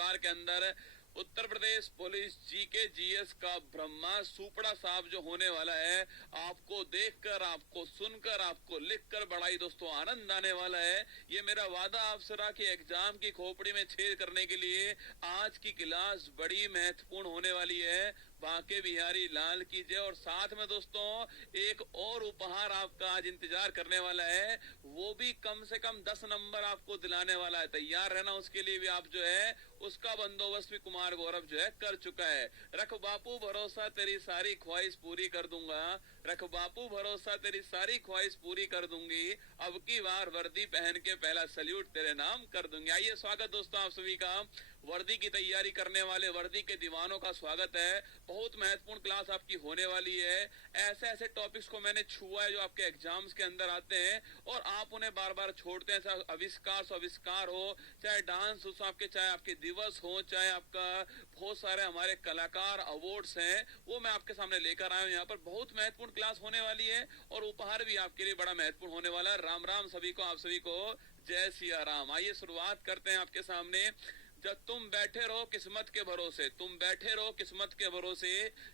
परिवार के अंदर Uttar Pradesh police GK GS का ब्रह्मा सुपड़ा साहब जो होने वाला है, आपको देखकर, आपको सुनकर, आपको लिखकर बड़ा ही दोस्तों आनंद आने वाला है। ये मेरा वादा आपसे रहा कि एग्जाम की खोपड़ी में छेद करने के लिए आज की क्लास बड़ी महत्वपूर्ण होने वाली है। बांके बिहारी लाल की जय। और साथ में दोस्तों एक और उपहार आपका आज इंतजार करने वाला है, वो भी कम से कम 10 नंबर आपको दिलाने वाला है। तैयार रहना, उसके लिए भी आप जो है उसका बंदोबस्त भी कुमार गौरव जो है कर चुका है। रख बापू भरोसा तेरी सारी ख्वाहिश पूरी कर दूंगा, रख बापू भरोसा तेरी सारी ख्वाहिश पूरी कर दूंगी, अब की बार वर्दी पहन के पहला सल्यूट तेरे नाम कर दूंगी। आइए स्वागत दोस्तों आप सभी का, वर्दी की तैयारी करने वाले वर्दी के दीवानों का स्वागत है। बहुत महत्वपूर्ण क्लास आपकी होने वाली है। ऐसे ऐसे टॉपिक्स को मैंने छुआ है जो आपके एग्जाम्स के अंदर आते हैं और आप उन्हें बार बार छोड़ते हैं। चाहे आविष्कार स्विष्कार हो, चाहे डांस हो आपके, चाहे आपके दिवस हो, चाहे आपका बहुत सारे हमारे कलाकार अवार्ड्स हैं, वो मैं आपके सामने लेकर आया हूँ। यहाँ पर बहुत महत्वपूर्ण क्लास होने वाली है और उपहार भी आपके लिए बड़ा महत्वपूर्ण होने वाला है। राम राम सभी को, आप सभी को जय सिया राम। आइए शुरुआत करते हैं आपके सामने। जब तुम बैठे रहो किस्मत के भरोसे, तुम बैठे रहो किस्मत के भरोसे,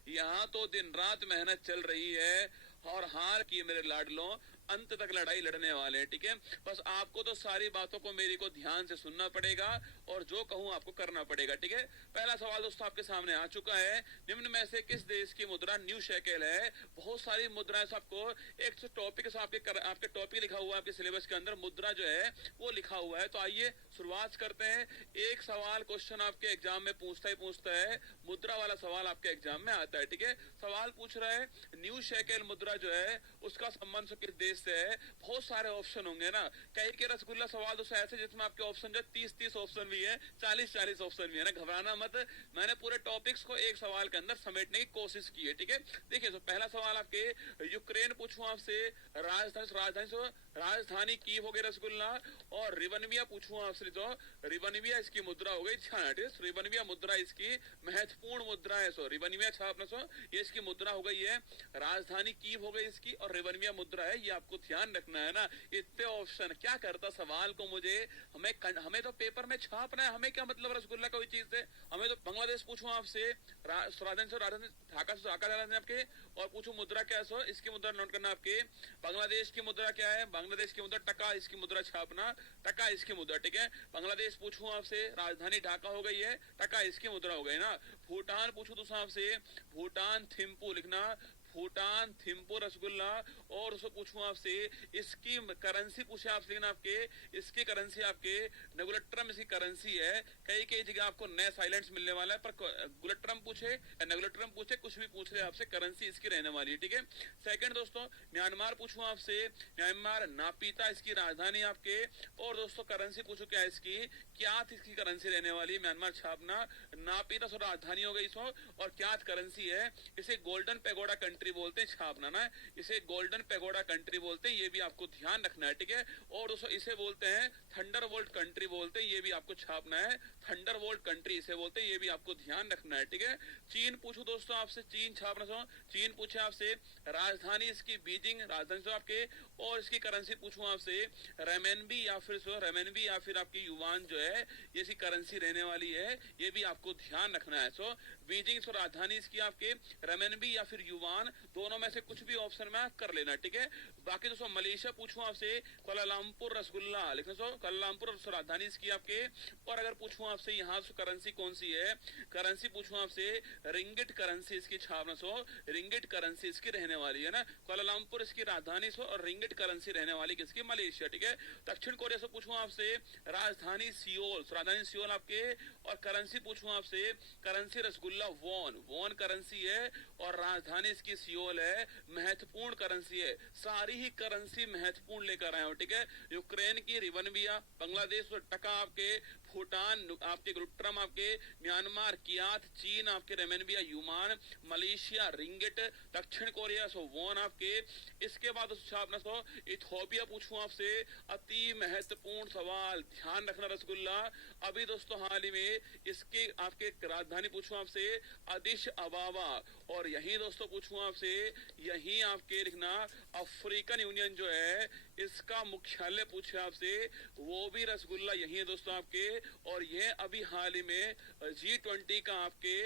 यहाँ तो दिन रात मेहनत चल रही है और हार की मेरे लाडलों, अंत तक लड़ाई लड़ने वाले हैं। ठीक है, बस आपको तो सारी बातों को मेरी को ध्यान से सुनना पड़ेगा और जो कहूं आपको करना पड़ेगा। ठीक है, पहला सवाल दोस्तों आपके सामने आ चुका है। निम्न में से किस देश की मुद्रा न्यू शेकेल है? बहुत सारी मुद्राएं आपको एक टॉपिक आपके टॉपिक लिखा हुआ है आपके सिलेबस के अंदर, मुद्रा जो है वो लिखा हुआ है। तो आइए शुरुआत करते हैं। एक सवाल क्वेश्चन आपके एग्जाम में पूछता है, मुद्रा वाला सवाल आपके एग्जाम में आता है। ठीक है, सवाल पूछ रहा है न्यू शेकेल मुद्रा जो है उसका संबंध किस देश से है? बहुत सारे ऑप्शन होंगे ना, कई के रसगुल्ला सवाल दोस्तों ऐसे जिसमें आपके ऑप्शन जो 30 ऑप्शन भी है, 40 ऑप्शन भी है ना। घबराना मत, मैंने पूरे टॉपिक्स को एक सवाल के अंदर समेटने की कोशिश की है। ठीक है, देखिए तो पहला सवाल आपके यूक्रेन पूछूं आपसे, राजधानी की हो गई रसगुल्ला, और रिवनविया पूछूं आपसे तो रिवनविया इसकी मुद्रा हो गई छाट। रिवनविया मुद्रा इसकी महत्वपूर्ण मुद्रा है। सो रिवनविया छापना, सो ये इसकी मुद्रा हो गई है। राजधानी की हो गई इसकी और रिवनविया मुद्रा है, ये आपको ध्यान रखना है ना। इतने ऑप्शन क्या करता सवाल को, मुझे हमें तो पेपर में छापना है, हमें क्या मतलब रसगुल्ला कोई चीज से। हमें तो बांग्लादेश पूछूं आपसे, ढाका से आपके, और पूछूं मुद्रा क्या है, इसकी मुद्रा नोट करना आपके। बांग्लादेश की मुद्रा क्या है? बांग्लादेश की मुद्रा टका, इसकी मुद्रा छापना, टका इसकी मुद्रा। ठीक है, बांग्लादेश पूछूं आपसे, राजधानी ढाका हो गई है, टका इसकी मुद्रा हो गई ना। भूटान पूछूं दोस्तों आपसे, भूटान थिम्पू लिखना, भूटान थिम्पू रसगुल्ला। और उसको पूछूं आपसे, इसकी करेंसी पूछे आपसे, लेकिन आपके इसकी करेंसी आपके नेगुलेट्रम इसकी करेंसी है। कई जगह आपको नए साइलेंट्स मिलने वाला है, पर गुलेट्रम पूछे या नेगुलेट्रम पूछे, कुछ भी पूछ रहे आपसे, करेंसी इसकी रहने वाली है। ठीक है, सेकंड दोस्तों म्यांमार पूछूं आपसे, म्यांमार नापीता इसकी राजधानी आपके, और दोस्तों करेंसी पूछो क्या इसकी, क्या इसकी करेंसी रहने वाली, म्यांमार छापना, नापीता सो राजधानी हो गई सो, और क्या करेंसी है। इसे गोल्डन पैगोडा कंट्री बोलते हैं, छापना ना, इसे गोल्डन पैगोडा कंट्री बोलते हैं, ये भी आपको ध्यान रखना है। ठीक है, और दोस्तों इसे बोलते हैं थंडरबोल्ट कंट्री बोलते हैं, ये भी आपको छापना है। थंडरबोल्ट कंट्री इसे बोलते हैं, ये भी आपको ध्यान रखना है। ठीक है, चीन पूछूं दोस्तों आपसे, चीन छापना सो, चीन पूछे आपसे, राजधानी इसकी बीजिंग, राजधानी सो आपके, और इसकी करेंसी पूछूं आपसे रेमेनबी या फिर रेमेनबी या फिर आपकी युवान जो है, ये इसकी करेंसी रहने वाली है, ये भी आपको ध्यान रखना है। सो बीजिंग सो राजधानी इसकी आपके, रेमेनबी या फिर युवान, दोनों में से कुछ भी ऑप्शन में कर लेना। ठीक है, बाकी दोस्तों मलेशिया पूछूं आपसे, कुआलालंपुर रसगुल्ला लिखना, सो कुआलालंपुर राजधानी इसकी आपके। और अगर पूछूं आपसे यहाँ से करेंसी कौन सी है, करेंसी पूछूं आपसे रिंगिट करेंसी इसकी छापना, सो रिंगिट करेंसी इसकी रहने वाली है ना। कुआलालंपुर इसकी राजधानी सो, और रिंगिट करेंसी रहने वाली किसकी, मलेशिया। ठीक है, दक्षिण कोरिया से पूछूं आपसे, राजधानी सियोल, राजधानी सियोल आपके, और करेंसी पूछूं आपसे, currency rasgulla won, won currency है और राजधानी इसकी सियोल है। महत्वपूर्ण करेंसी है, सारी ही करेंसी महत्वपूर्ण लेकर आए हो। ठीक है, यूक्रेन की रिवनविया, बांग्लादेश टका आपके, भूटान आपके गुलट्रम आपके, म्यांमार कियात, चीन आपके रेमेनबिया युमान, मलेशिया रिंगिट, दक्षिण कोरिया सो वॉन आपके। इसके बाद छापना सो इथियोपिया पूछूं आपसे, अति महत्वपूर्ण सवाल, ध्यान रखना रसगुल्ला। अभी दोस्तों हाल ही में इसके आपके राजधानी पूछूं आपसे अदिश अबाबा, और यही दोस्तों पूछूं आपसे, यही आपके लिखना अफ्रीकन यूनियन जो है, इसका मुख्यालय पूछे आपसे, वो भी रसगुल्ला यही है दोस्तों आपके। और ये अभी हाल ही में G20 का आपके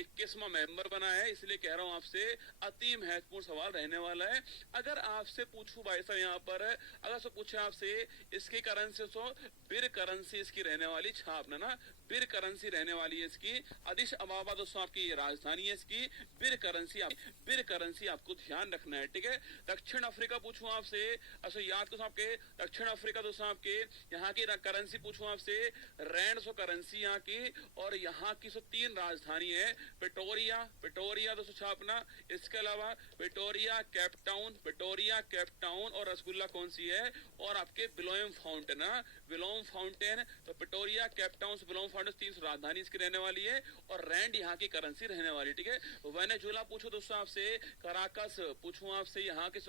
21वां मेंबर बना है, इसलिए कह रहा हूं आपसे अति महत्वपूर्ण सवाल रहने वाला है। अगर आपसे पूछूं भाई साहब यहाँ पर, अगर से पूछे आपसे इसकी करेंसी, तो बिर करेंसी इसकी रहने वाली, छाप ना, बिर करेंसी रहने वाली है इसकी। अदिश अबाबा दोस्तों आपकी ये राजधानी है इसकी। बिर करेंसी आपको ध्यान रखना है, ठीक है। दक्षिण अफ्रीका पूछूं आपसे, अच्छा याद करो आपके, दक्षिण अफ्रीका दोस्तों आपके यहाँ की करेंसी पूछूं आपसे, रैंड सो करेंसी यहाँ की। और यहाँ की 3 राजधानी है, पिटोरिया दोस्तों छापना। इसके अलावा पिटोरिया, केप टाउन और रसगुल्ला कौन सी है, और आपके बिलोम फाउंटेन। तो पिटोरिया, केप टाउन, बिलोम फाउंटेन 3 राजधानी इसकी रहने वाली है, और रैंड यहाँ की करेंसी रहने वाली, ठीक है। वेनेजुएला पूछो दोस्तों आपसे, कराकस पूछूं आपसे, यहाँ की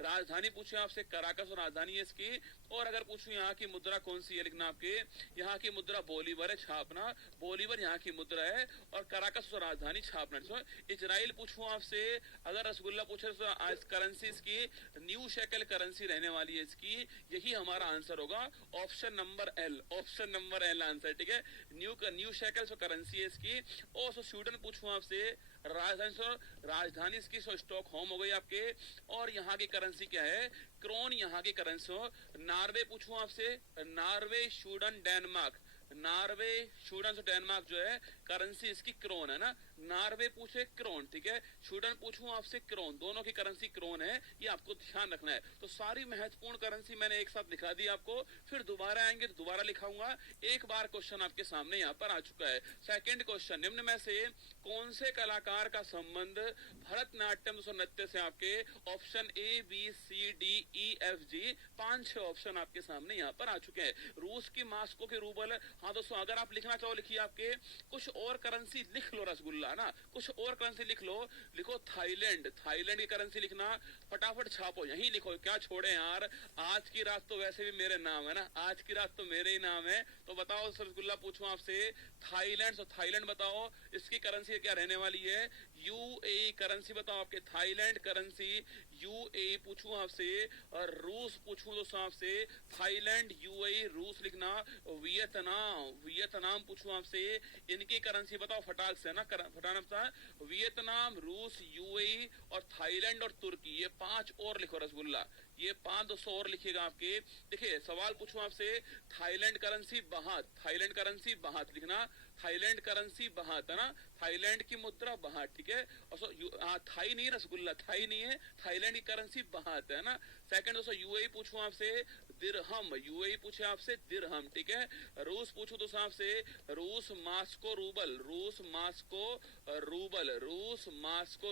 राजधानी पूछे आपसे, कराकस और राजधानी है इसकी। और अगर पूछूं यहाँ की मुद्रा कौन सी है, लिखना आपके, यहाँ की मुद्रा बोलीवर है, छापना। बोलीवर यहाँ की मुद्रा है, और कराकस और राजधानी छापना। इजराइल पूछूं आपसे, अगर रसगुल्ला पूछे तो करेंसी इसकी न्यू शेकल करेंसी रहने वाली है इसकी। यही हमारा आंसर होगा, ऑप्शन नंबर एल आंसर, ठीक है। न्यू शेकल करेंसी है इसकी। और स्वीडन पूछूं आपसे, राजधानी इसकी स्टॉकहोम हो गई आपके। और यहाँ की करेंसी क्या है, क्रोन यहाँ की करेंसी हो। नॉर्वे पूछूं आपसे, नॉर्वे, स्वीडन, डेनमार्क जो है करेंसी इसकी क्रोन है ना। नॉर्वे पूछे क्रोन, ठीक है। स्वीडन पूछूं आपसे क्रोन, दोनों की करेंसी क्रोन है, ये आपको ध्यान रखना है। तो सारी महत्वपूर्ण करेंसी मैंने एक साथ लिखा दी आपको, फिर दोबारा आएंगे तो दोबारा लिखाऊंगा। एक बार क्वेश्चन आपके सामने यहाँ पर आ चुका है। सेकंड क्वेश्चन, निम्न में से कौन से कलाकार का संबंध भरतनाट्यम नृत्य से आपके, ऑप्शन ABCDEFG 5-6 ऑप्शन आपके सामने यहाँ पर आ चुके हैं। रूस की मास्को के रूबल, हाँ दोस्तों अगर आप लिखना चाहो लिखिए आपके। कुछ और करेंसी लिख लो रसगुल्ला ना, कुछ और करेंसी लिखो थाईलैंड की करेंसी लिखना, फटाफट छापो, यही लिखो, क्या छोड़े यार। आज की रात तो वैसे भी मेरे नाम है ना, आज की रात तो मेरे ही नाम है। तो बताओ रसगुल्ला पूछूं आपसे, थाईलैंड बताओ इसकी करेंसी क्या रहने वाली है। UAE करेंसी बताओ आपके, थाईलैंड करेंसी UAE पूछूं आपसे। और रूस पूछूं दोस्तों आपसे, थाईलैंड, UAE, रूस लिखना। वियतनाम पूछूं आपसे, इनकी करेंसी बताओ फटाक से ना, फटाना। वियतनाम, रूस, UAE और थाईलैंड और तुर्की, ये 5 और लिखो रसगुल्ला, ये 500 और लिखिएगा आपके। देखिए सवाल पूछूं आपसे, थाईलैंड करेंसी बाहत लिखना, थाईलैंड करेंसी बाहत है ना, थाईलैंड की मुद्रा बाहत, ठीक है। और थाई नहीं रसगुल्ला, थाई नहीं है, थाईलैंड की करेंसी बाहत है ना। सेकंड दोस्तों UAE पूछूं आपसे, दिरहम, UAE पूछे आपसे दिरहम, ठीक है। रूस पूछूं दोस्तों आपसे, रूस मास्को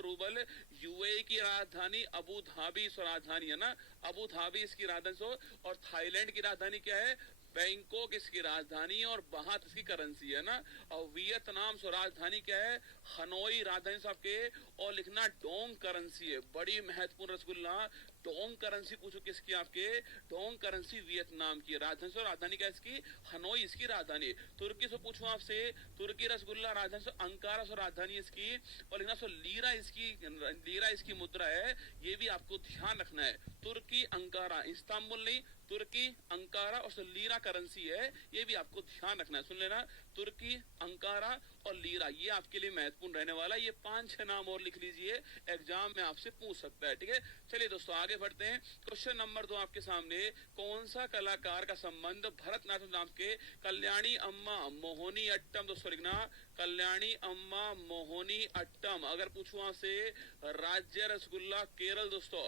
रूबल। UAE की राजधानी अबू धाबी राजधानी है ना, अबू धाबी इसकी राजधानी। और थाईलैंड की राजधानी क्या है, बैंकॉक इसकी राजधानी, और बाहत इसकी करेंसी है ना। और वियतनाम राजधानी क्या है, हनोई राजधानी साहब के। और लिखना डोंग करेंसी है, बड़ी महत्वपूर्ण रसगुल्ला। डोंग करेंसी पूछो किसकी आपके, डोंग करेंसी वियतनाम की राजधानी। राजधानी क्या इसकी, हनोई इसकी राजधानी। तुर्की से पूछूं आपसे, तुर्की रसगुल्ला राजधानी अंकारा राजधानी इसकी। और लिखना लीरा इसकी मुद्रा है, ये भी आपको ध्यान रखना है। तुर्की अंकारा, इस्तांबुल नहीं, तुर्की अंकारा और लीरा करेंसी है, ये भी आपको ध्यान रखना है। सुन लेना, तुर्की, अंकारा और लीरा, ये आपके लिए महत्वपूर्ण रहने वाला है। ये 5-6 नाम और लिख लीजिए, एग्जाम में आपसे पूछ सकता है, ठीक है। चलिए दोस्तों आगे बढ़ते हैं। क्वेश्चन नंबर 2 आपके सामने, कौन सा कलाकार का संबंध भरतनाट्यम नाम के कल्याणी अम्मा मोहिनी अट्टम, दोस्तों लिखना, कल्याणी अम्मा मोहिनी अट्टम। अगर पूछूं आपसे राज्य रसगुल्ला केरल, दोस्तों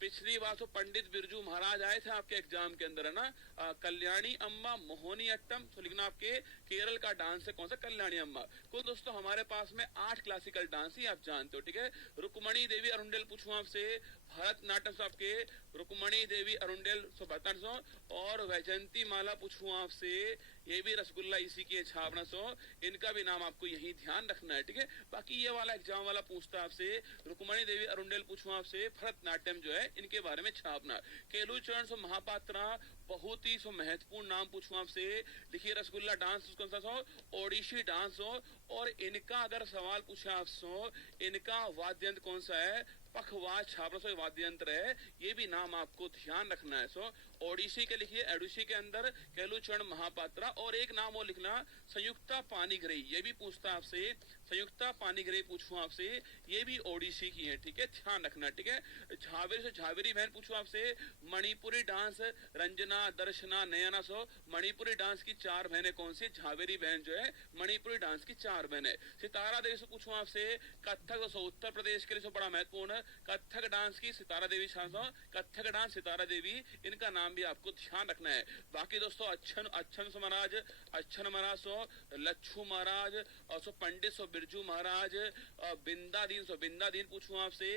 पिछली बार तो पंडित बिरजू महाराज आए थे आपके एग्जाम के अंदर है ना। कल्याणी अम्मा मोहिनी अट्टम, तो लिखना आपके केरल का डांस है कौन सा, कल्याणी अम्मा। कुल दोस्तों हमारे पास में 8 क्लासिकल डांस ही आप जानते हो, ठीक है। रुक्मणी देवी अरुंडेल पूछूं आपसे, भरतनाट्यम आपके रुक्मणी देवी अरुंडेल भरतनाट्यम। और वैजयंती माला पूछूं आपसे, ये भी रसगुल्ला इसी के छावना इनका भी नाम आपको यही ध्यान रखना है, ठीक है। बाकी ये वाला एग्जाम वाला पूछता है आपसे, रुक्मणी देवी अरुंडेल पूछूं आपसे, भरतनाट्यम जो है इनके बारे में छापना। केलू चरण महापात्रा, बहुत ही महत्वपूर्ण नाम पूछूं आपसे, लिखिए रसगुल्ला डांस कौन सा, ओडिशी डांस। और इनका अगर सवाल पूछा आपसे, इनका वाद्य यंत्र कौन सा है, पखवाज छापना सो वाद्य यंत्र है, ये भी नाम आपको ध्यान रखना है। सो ओडिसी के लिखिए, एडुसी के अंदर केलुचरण महापात्रा, और एक नाम और लिखना संयुक्ता पाणिग्रही, ये भी पूछता आपसे, संयुक्ता पाणिग्रही पूछूं आपसे, ये भी ओडिसी की है, ठीक है, ध्यान रखना, ठीक है। झावेरी से झावेरी बहन पूछूं आपसे, मणिपुरी डांस रंजना, दर्शना, नयना, सो मणिपुरी डांस की 4 बहनें कौन सी? झावेरी बहन जो है मणिपुरी डांस की 4 बहनें। सितारा देवी से पूछूं आपसे, कथक, सो उत्तर प्रदेश के लिए बड़ा महत्वपूर्ण, कथक डांस की सितारा देवी, कथक डांस सितारा देवी, इनका नाम भी आपको ध्यान रखना है। बाकी दोस्तों अच्छन महाराज, अच्छन महाराज, सो लच्छू महाराज, और सो पंडित सो बिरजू महाराज, बिंदादीन पूछूं आपसे,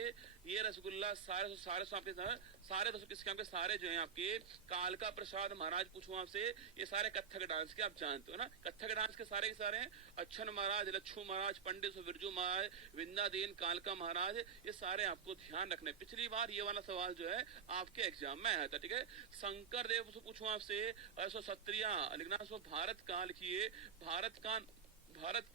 ये रसगुल्ला सारे आपके सारे दोस्तों किसके आपके सारे जो है आपके कालका प्रसाद महाराज पूछूं आपसे, ये सारे कथक डांस के आप जानते हो ना, कथक डांस के सारे हैं अच्छन महाराज, लच्छू महाराज, पंडित बिरजू महाराज, बिंदादीन, कालका महाराज, ये सारे आपको ध्यान रखने। पिछली बार ये वाला सवाल जो है आपके एग्जाम में आया था, ठीक है। शंकर देव से पूछूं आपसे, सत्रिया लिखना, भारत का लिखिए, भारत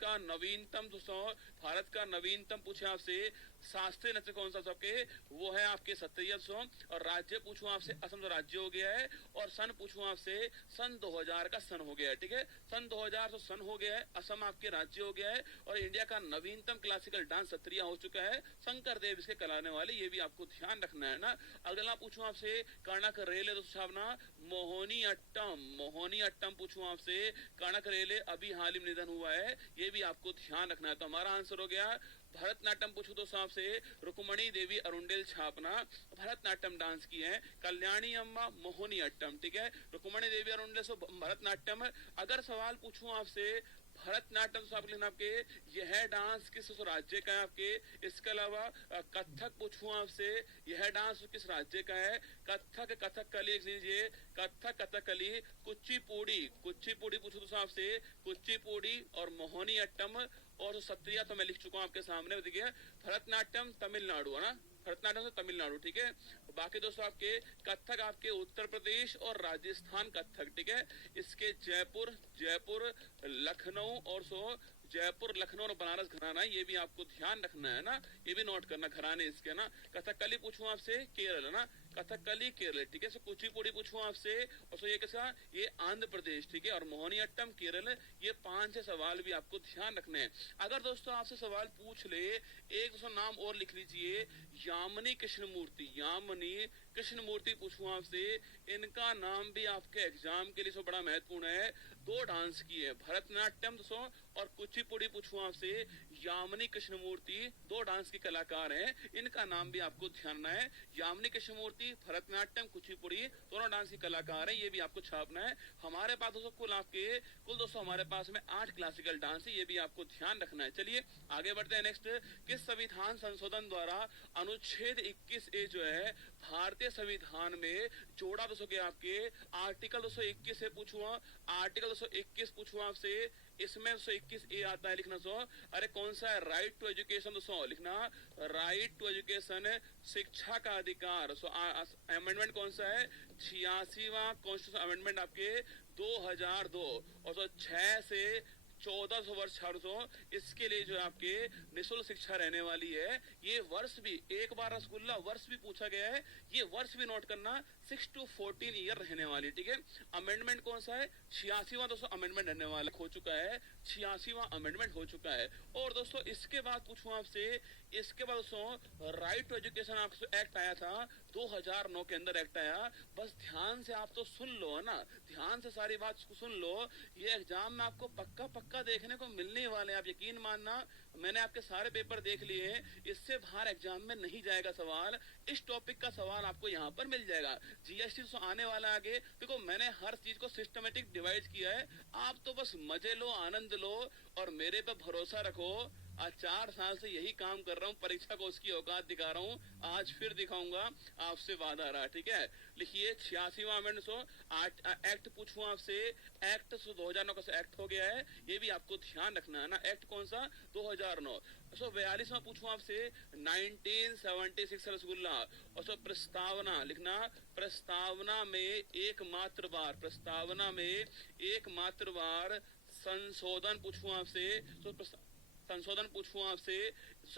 का नवीनतम दोस्तों, भारत का नवीनतम पूछे आपसे शास्त्रीय नृत्य कौन सा सबके, वो है आपके सत्रिय सॉन्ग। और राज्य पूछूं आपसे, असम तो राज्य हो गया है, और सन पूछूं आपसे, सन 2000 का सन हो गया है, ठीक है, सन 2000 तो सन हो गया है, असम आपके राज्य हो गया है, और इंडिया का नवीनतम क्लासिकल डांस सत्रिय हो चुका है, शंकर देव इसके कराने वाले, ये भी आपको ध्यान रखना है ना। अगला पूछूं आपसे, कर्णक रेले दोस्तों मोहिनी अट्टम पूछूं आपसे, कर्णक रेले अभी हाल ही में निधन हुआ है, ये भी आपको ध्यान रखना है। तो हमारा आंसर हो गया भरतनाट्यम पूछो तो साहब से, रुक्मणी देवी अरुंडेल छापना भरतनाट्यम डांस की है, कल्याणी अम्मा मोहिनी अट्टम, ठीक है, रुक्मणी देवी अरुंडेल से भरतनाट्यम। अगर सवाल पूछूं आपसे भरतनाट्यम तो आप लिखना आपके यह डांस किस राज्य का है आपके, इसके अलावा कथक पूछूं आपसे, यह डांस किस राज्य का है, कथकली लिख लीजिए, कथकली, कुचिपुड़ी पूछो तो आपसे, कुचिपुड़ी और मोहिनी अट्टम, और सत्रिया तो मैं लिख चुका हूं आपके सामने, देखिए भरतनाट्यम तमिलनाडु है ना, भरतनाट्यम से तमिलनाडु, ठीक है। बाकी दोस्तों आपके कथक आपके उत्तर प्रदेश और राजस्थान कथक, ठीक है, इसके जयपुर लखनऊ, और जयपुर, लखनऊ और बनारस घराना, ये भी आपको ध्यान रखना है ना, ये भी नोट करना घराने इसके ना। कथकली पूछूं आपसे, केरल है ना, कथकली केरल, ठीक है। कुचिपुड़ी पूछूं आपसे, और ये कैसा, ये आंध्र प्रदेश, ठीक है, और मोहिनी अट्टम केरल, ये 5 सवाल भी आपको ध्यान रखने हैं। अगर दोस्तों आपसे सवाल पूछ ले, एक दोस्तों नाम और लिख लीजिए, यामिनी कृष्णमूर्ति पूछूं आपसे, इनका नाम भी आपके एग्जाम के लिए बड़ा महत्वपूर्ण है। 2 डांस की है, भरतनाट्यम दोस्तों और कुचिपुड़ी पूछूं आपसे, यामिनी कृष्णमूर्ति 2 डांस के कलाकार हैं, इनका नाम भी आपको ध्यान रखना है। यामिनी कृष्णमूर्ति, भरतनाट्यम, कुचिपुड़ी दोनों डांस के कलाकार हैं, ये भी आपको छापना है। हमारे पास दोस्तों कुल दोस्तों हमारे पास में 8 क्लासिकल डांस है, ये भी आपको ध्यान रखना है। चलिए आगे बढ़ते हैं। नेक्स्ट, किस संविधान संशोधन द्वारा अनुच्छेद 21A जो है भारतीय संविधान में जोड़ा दोस्तों के आपके आर्टिकल 221 से पूछूं, आर्टिकल 221 पूछूं आपसे, इसमें 221A आता है लिखना। अरे कौन सा है, राइट टू एजुकेशन दोस्तों लिखना, राइट टू एजुकेशन, शिक्षा का अधिकार। अमेंडमेंट कौन सा है, 86वां कॉन्स्टिट्यूशन अमेंडमेंट आपके 2002, और 6 से 1400 वर्ष छात्रों, इसके लिए जो आपके निःशुल्क शिक्षा रहने वाली है। ये वर्ष भी एक बार रसगुल्ला वर्ष भी पूछा गया है, ये वर्ष भी नोट करना, 6 to 14 ईयर रहने वाली, ठीक है। अमेंडमेंट कौन सा है, 86वां दोस्तों अमेंडमेंट रहने वाला हो चुका है, 86वां अमेंडमेंट हो चुका है। और दोस्तों इसके बाद पूछूं आपसे, इसके बाद दोस्तों राइट टू एजुकेशन आपको एक्ट आया था 2009 के अंदर एक्ट आया। बस ध्यान से आप तो सुन लो है ना, ध्यान से सारी बात सुन लो, ये एग्जाम में आपको पक्का देखने को मिलने वाले हैं, आप यकीन मानना। मैंने आपके सारे पेपर देख लिए हैं, इससे बाहर एग्जाम में नहीं जाएगा सवाल, इस टॉपिक का सवाल आपको यहाँ पर मिल जाएगा। जीएसटी तो आने वाला आगे, देखो मैंने हर चीज को सिस्टमेटिक डिवाइड किया है, आप तो बस मजे लो, आनंद लो, और मेरे पे भरोसा रखो। आज 4 साल से यही काम कर रहा हूँ, परीक्षा को उसकी औकात दिखा रहा हूँ, आज फिर दिखाऊंगा, आपसे वादा रहा, ठीक है। लिखिए 86वां अमेंडमेंट एक्ट पूछूं आपसे, एक्ट 2009 का एक्ट हो गया है, ये भी आपको ध्यान रखना है ना। एक्ट कौन सा, 2009। 42वां पूछूं आपसे, 1976 रसगुल्ला, और प्रस्तावना लिखना, प्रस्तावना में एकमात्र बार संशोधन पूछूं आपसे, तो संशोधन पूछूं आपसे,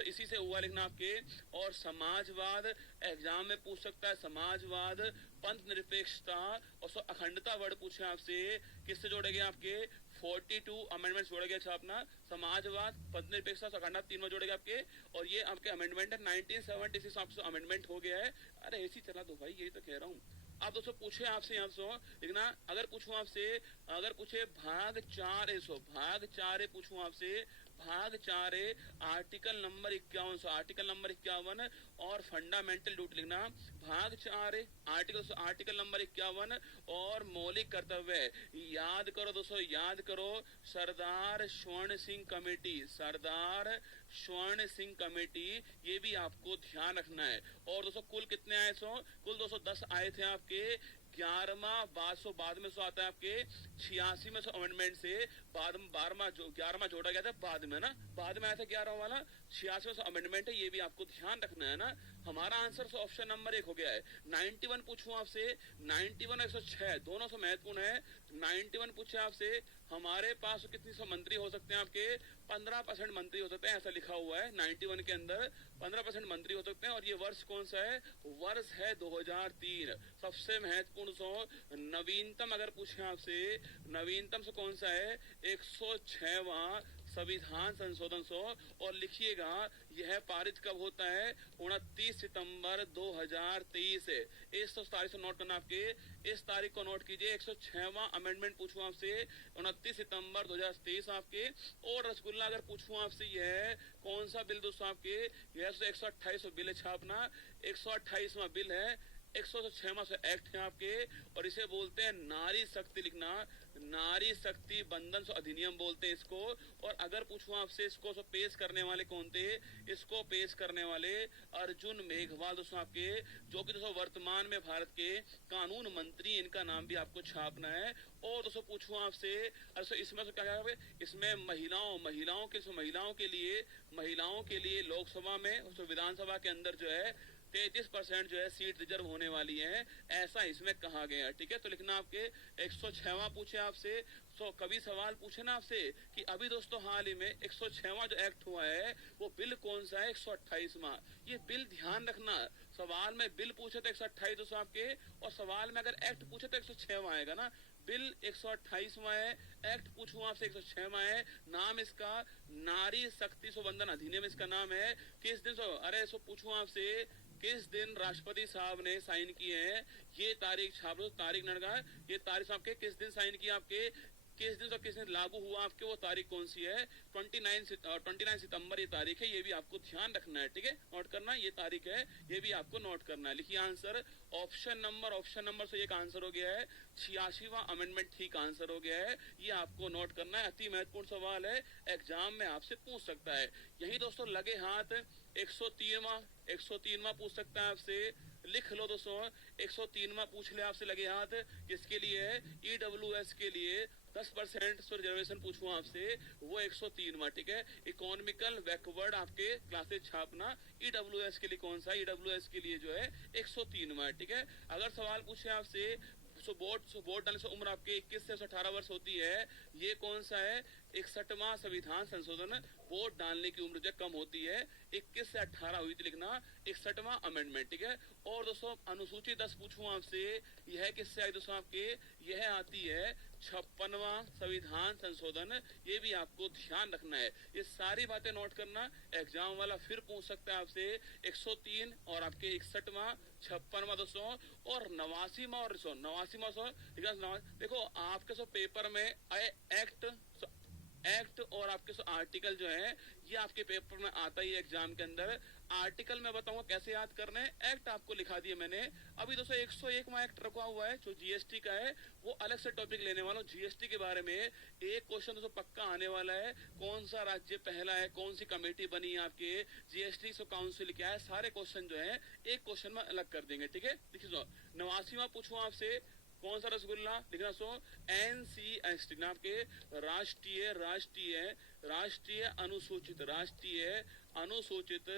इसी से हुआ लिखना आपके। और समाजवाद एग्जाम में पूछ सकता है, समाजवाद, पंथ निरपेक्षता और अखंडता वर्ड पूछे आपसे, किससे जोड़ेंगे आपके 42 अमेंडमेंट जोड़ेंगे छापना, समाजवाद, पंथ निरपेक्षता, अखंडता, तीन में जोड़ेंगे आपके। और ये आपके अमेंडमेंट है 1976 आपसे अमेंडमेंट हो गया है। अरे ऐसी चला दो भाई, यही तो कह रहा हूँ। आप दोस्तों पूछे आपसे यहाँ से लिखना, अगर पूछूं आपसे, अगर पूछे भाग 4 भाग 4 पूछूं आपसे, भाग 4 आर्टिकल नंबर 51, आर्टिकल नंबर 51 और फंडामेंटल ड्यूटी लिखना। भाग 4 आर्टिकल नंबर 51 और मौलिक कर्तव्य। याद करो दोस्तों, याद करो, सरदार स्वर्ण सिंह कमेटी, सरदार स्वर्ण सिंह कमेटी, ये भी आपको ध्यान रखना है। और दोस्तों कुल कितने आए कुल 210 आए थे आपके। 11वां बाद में आता है आपके 86 में अमेंडमेंट से बाद में 11वां जोड़ा गया था बाद में ना, बाद में आया था 11वां वाला, 86 में अमेंडमेंट है, ये भी आपको ध्यान रखना है ना। हमारा आंसर ऑप्शन नंबर 1 हो गया है। 91 पूछूं आपसे, 91 106 दोनों से महत्वपूर्ण है। 91 पूछे आपसे, हमारे पास कितनी सौ मंत्री हो सकते हैं आपके, 15% मंत्री हो सकते हैं, ऐसा लिखा हुआ है 91 के अंदर 15% मंत्री हो सकते हैं। और ये वर्ष कौन सा है, वर्ष है 2003। सबसे महत्वपूर्ण नवीनतम अगर पूछे आपसे, नवीनतम से कौन सा है, 106वां संविधान संशोधन और लिखिएगा यह पारित कब होता है, 29 सितंबर 2023 है। इस तारीख से नोट करना आपके, इस तारीख को नोट कीजिए। 106वां अमेंडमेंट पूछूं आपसे 29 सितंबर 2023 आपके। और रसगुल्ला अगर पूछूं आपसे, यह कौन सा बिल दोस्तों आपके, यह 128 बिल है छापना, 128वां बिल है, 106वां एक्ट है आपके। और इसे बोलते हैं नारी शक्ति लिखना, नारी शक्ति बंधन अधिनियम बोलते हैं इसको। और अगर पूछूं आपसे, इसको पेश करने वाले कौन थे, इसको पेश करने वाले अर्जुन मेघवाल दोस्तों आपके, जो कि दोस्तों वर्तमान में भारत के कानून मंत्री, इनका नाम भी आपको छापना है। और दोस्तों पूछूं आपसे, इसमें तो क्या है, इसमें महिलाओं के लिए लोकसभा में, विधानसभा के अंदर जो है 33% जो है सीट रिजर्व होने वाली है, ऐसा इसमें कहा गया। ठीक है, तो लिखना आपके 106वां पूछे आपसे। तो कभी सवाल पूछे ना आपसे कि अभी दोस्तों हाल ही में 106वां जो एक्ट हुआ है वो बिल कौन सा है, 128वां। ये बिल ध्यान रखना, सवाल में बिल पूछे तो 128 दोस्तों आपके, और सवाल में अगर एक्ट पूछे तो 106वां आएगा ना। बिल 128वां है, एक्ट पूछूं आपसे 106वां है। नाम इसका नारी शक्ति बंधन अधिनियम इसका नाम है। किस दिन अरे पूछूं आपसे, किस दिन राष्ट्रपति साहब ने साइन किए हैं, ये तारीख छाप लो, तारीख नड़गा, ये तारीख आपके किस दिन साइन किया आपके, किस दिन लागू हुआ आपके, वो तारीख कौन सी है, 29 सितंबर ये तारीख है, ये भी आपको ध्यान रखना है। ठीक है, नोट करना, ये तारीख है, ये भी आपको नोट करना है। लिखिए आंसर, ऑप्शन नंबर से एक आंसर हो गया है, 86वां अमेंडमेंट ठीक आंसर हो गया है, ये आपको नोट करना है। अति महत्वपूर्ण सवाल है, एग्जाम में आपसे पूछ सकता है। यही दोस्तों लगे हाथ 103वां पूछ सकता है आपसे, लिख लो दोस्तों, 103वां पूछ ले आपसे लगे हाथ, किसके लिए है, EWS के लिए 10% रिजर्वेशन पूछूं आपसे, वो 103वां। ठीक है, इकोनॉमिकल बैकवर्ड आपके क्लासेस छापना, EWS के लिए कौन सा, EWS के लिए जो है 103वां। ठीक है, अगर सवाल पूछे आपसे वोट डालने से उम्र आपके 21 से 18 वर्ष होती है, ये कौन सा है, 61वां संविधान संशोधन, वोट डालने की उम्र जो कम होती है 21 से 18 हुई थी, लिखना 61वां अमेंडमेंट। ठीक है, और दोस्तों अनुसूची 10 पूछूं आपसे, यह किससे आई दोस्तों आपके, यह आती है 56वां संविधान संशोधन, ये भी आपको ध्यान रखना है। ये सारी बातें नोट करना, एग्जाम वाला फिर पूछ सकता है आपसे 103 और आपके 61वां, 56वां दोस्तों, और 89वां और 89वां। देखो आपके पेपर में एक्ट और आपके आर्टिकल जो है ये आपके पेपर में आता ही एग्जाम के अंदर। आर्टिकल में बताऊंगा कैसे याद करने, एक्ट आपको लिखा दिया मैंने। अभी दोस्तों 101वां एक्ट रखा हुआ है जो जीएसटी का है, वो अलग से टॉपिक लेने वाला हूँ। जीएसटी के बारे में एक क्वेश्चन दोस्तों पक्का आने वाला है, कौन सा राज्य पहला है, कौन सी कमेटी बनी है आपके, जीएसटी काउंसिल क्या है, सारे क्वेश्चन जो है एक क्वेश्चन में अलग कर देंगे। ठीक है, देखिए 89वां पूछूं आपसे, कौन सा रसगुल्ला, लिखना NCST नाम के राष्ट्रीय अनुसूचित अनुसूचित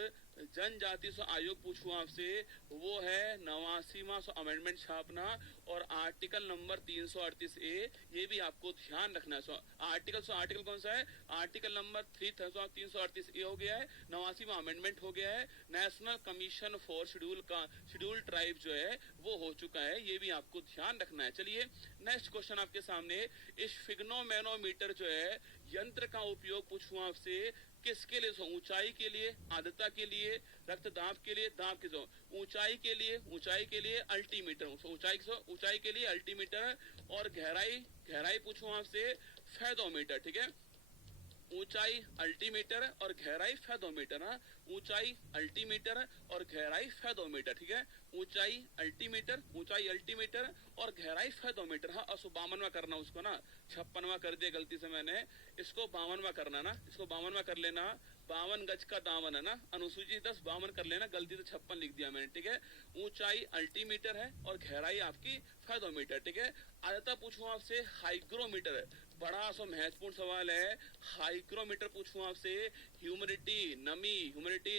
जनजाति सो आयोग पूछूं आपसे, वो है 89वां सो अमेंडमेंट छापना। और आर्टिकल नंबर 338A, ये भी आपको ध्यान रखना है। आर्टिकल कौन सा है? आर्टिकल नंबर 338A हो गया है, 89वां अमेंडमेंट हो गया है। National commission for schedule tribe जो है वो हो चुका है, ये भी आपको ध्यान रखना है। चलिए नेक्स्ट क्वेश्चन आपके सामने, स्फिग्नोमेनोमीटर जो है यंत्र का उपयोग पूछूं आपसे किसके लिए? ऊंचाई के लिए, आर्द्रता के लिए, रक्तदाब के लिए, दाब के ऊंचाई के लिए अल्टीमीटर, ऊंचाई के लिए अल्टीमीटर। और गहराई पूछूं आपसे फेदोमीटर, ठीक है। ऊंचाई अल्टीमीटर और गहराई फेदोमीटर। हाँ, ऊंचाई अल्टीमीटर और गहराई फेदोमीटर, ठीक है। ऊंचाई अल्टीमीटर और गहराई फेदोमीटर। हाँ, 52वां करना उसको ना, 56वां कर दिया गलती से मैंने, इसको 52वां करना ना, इसको 52वां कर लेना। 52 गज का दामन है ना, अनुसूची 10 52 कर लेना, गलती से 56 लिख दिया मैंने, ठीक है। ऊंचाई अल्टीमीटर है और गहराई आपकी फेदोमीटर, ठीक है। आर्द्रता पूछूं आपसे हाइग्रोमीटर, बड़ा सा महत्वपूर्ण सवाल है। हाइग्रोमीटर पूछूं आपसे ह्यूमिडिटी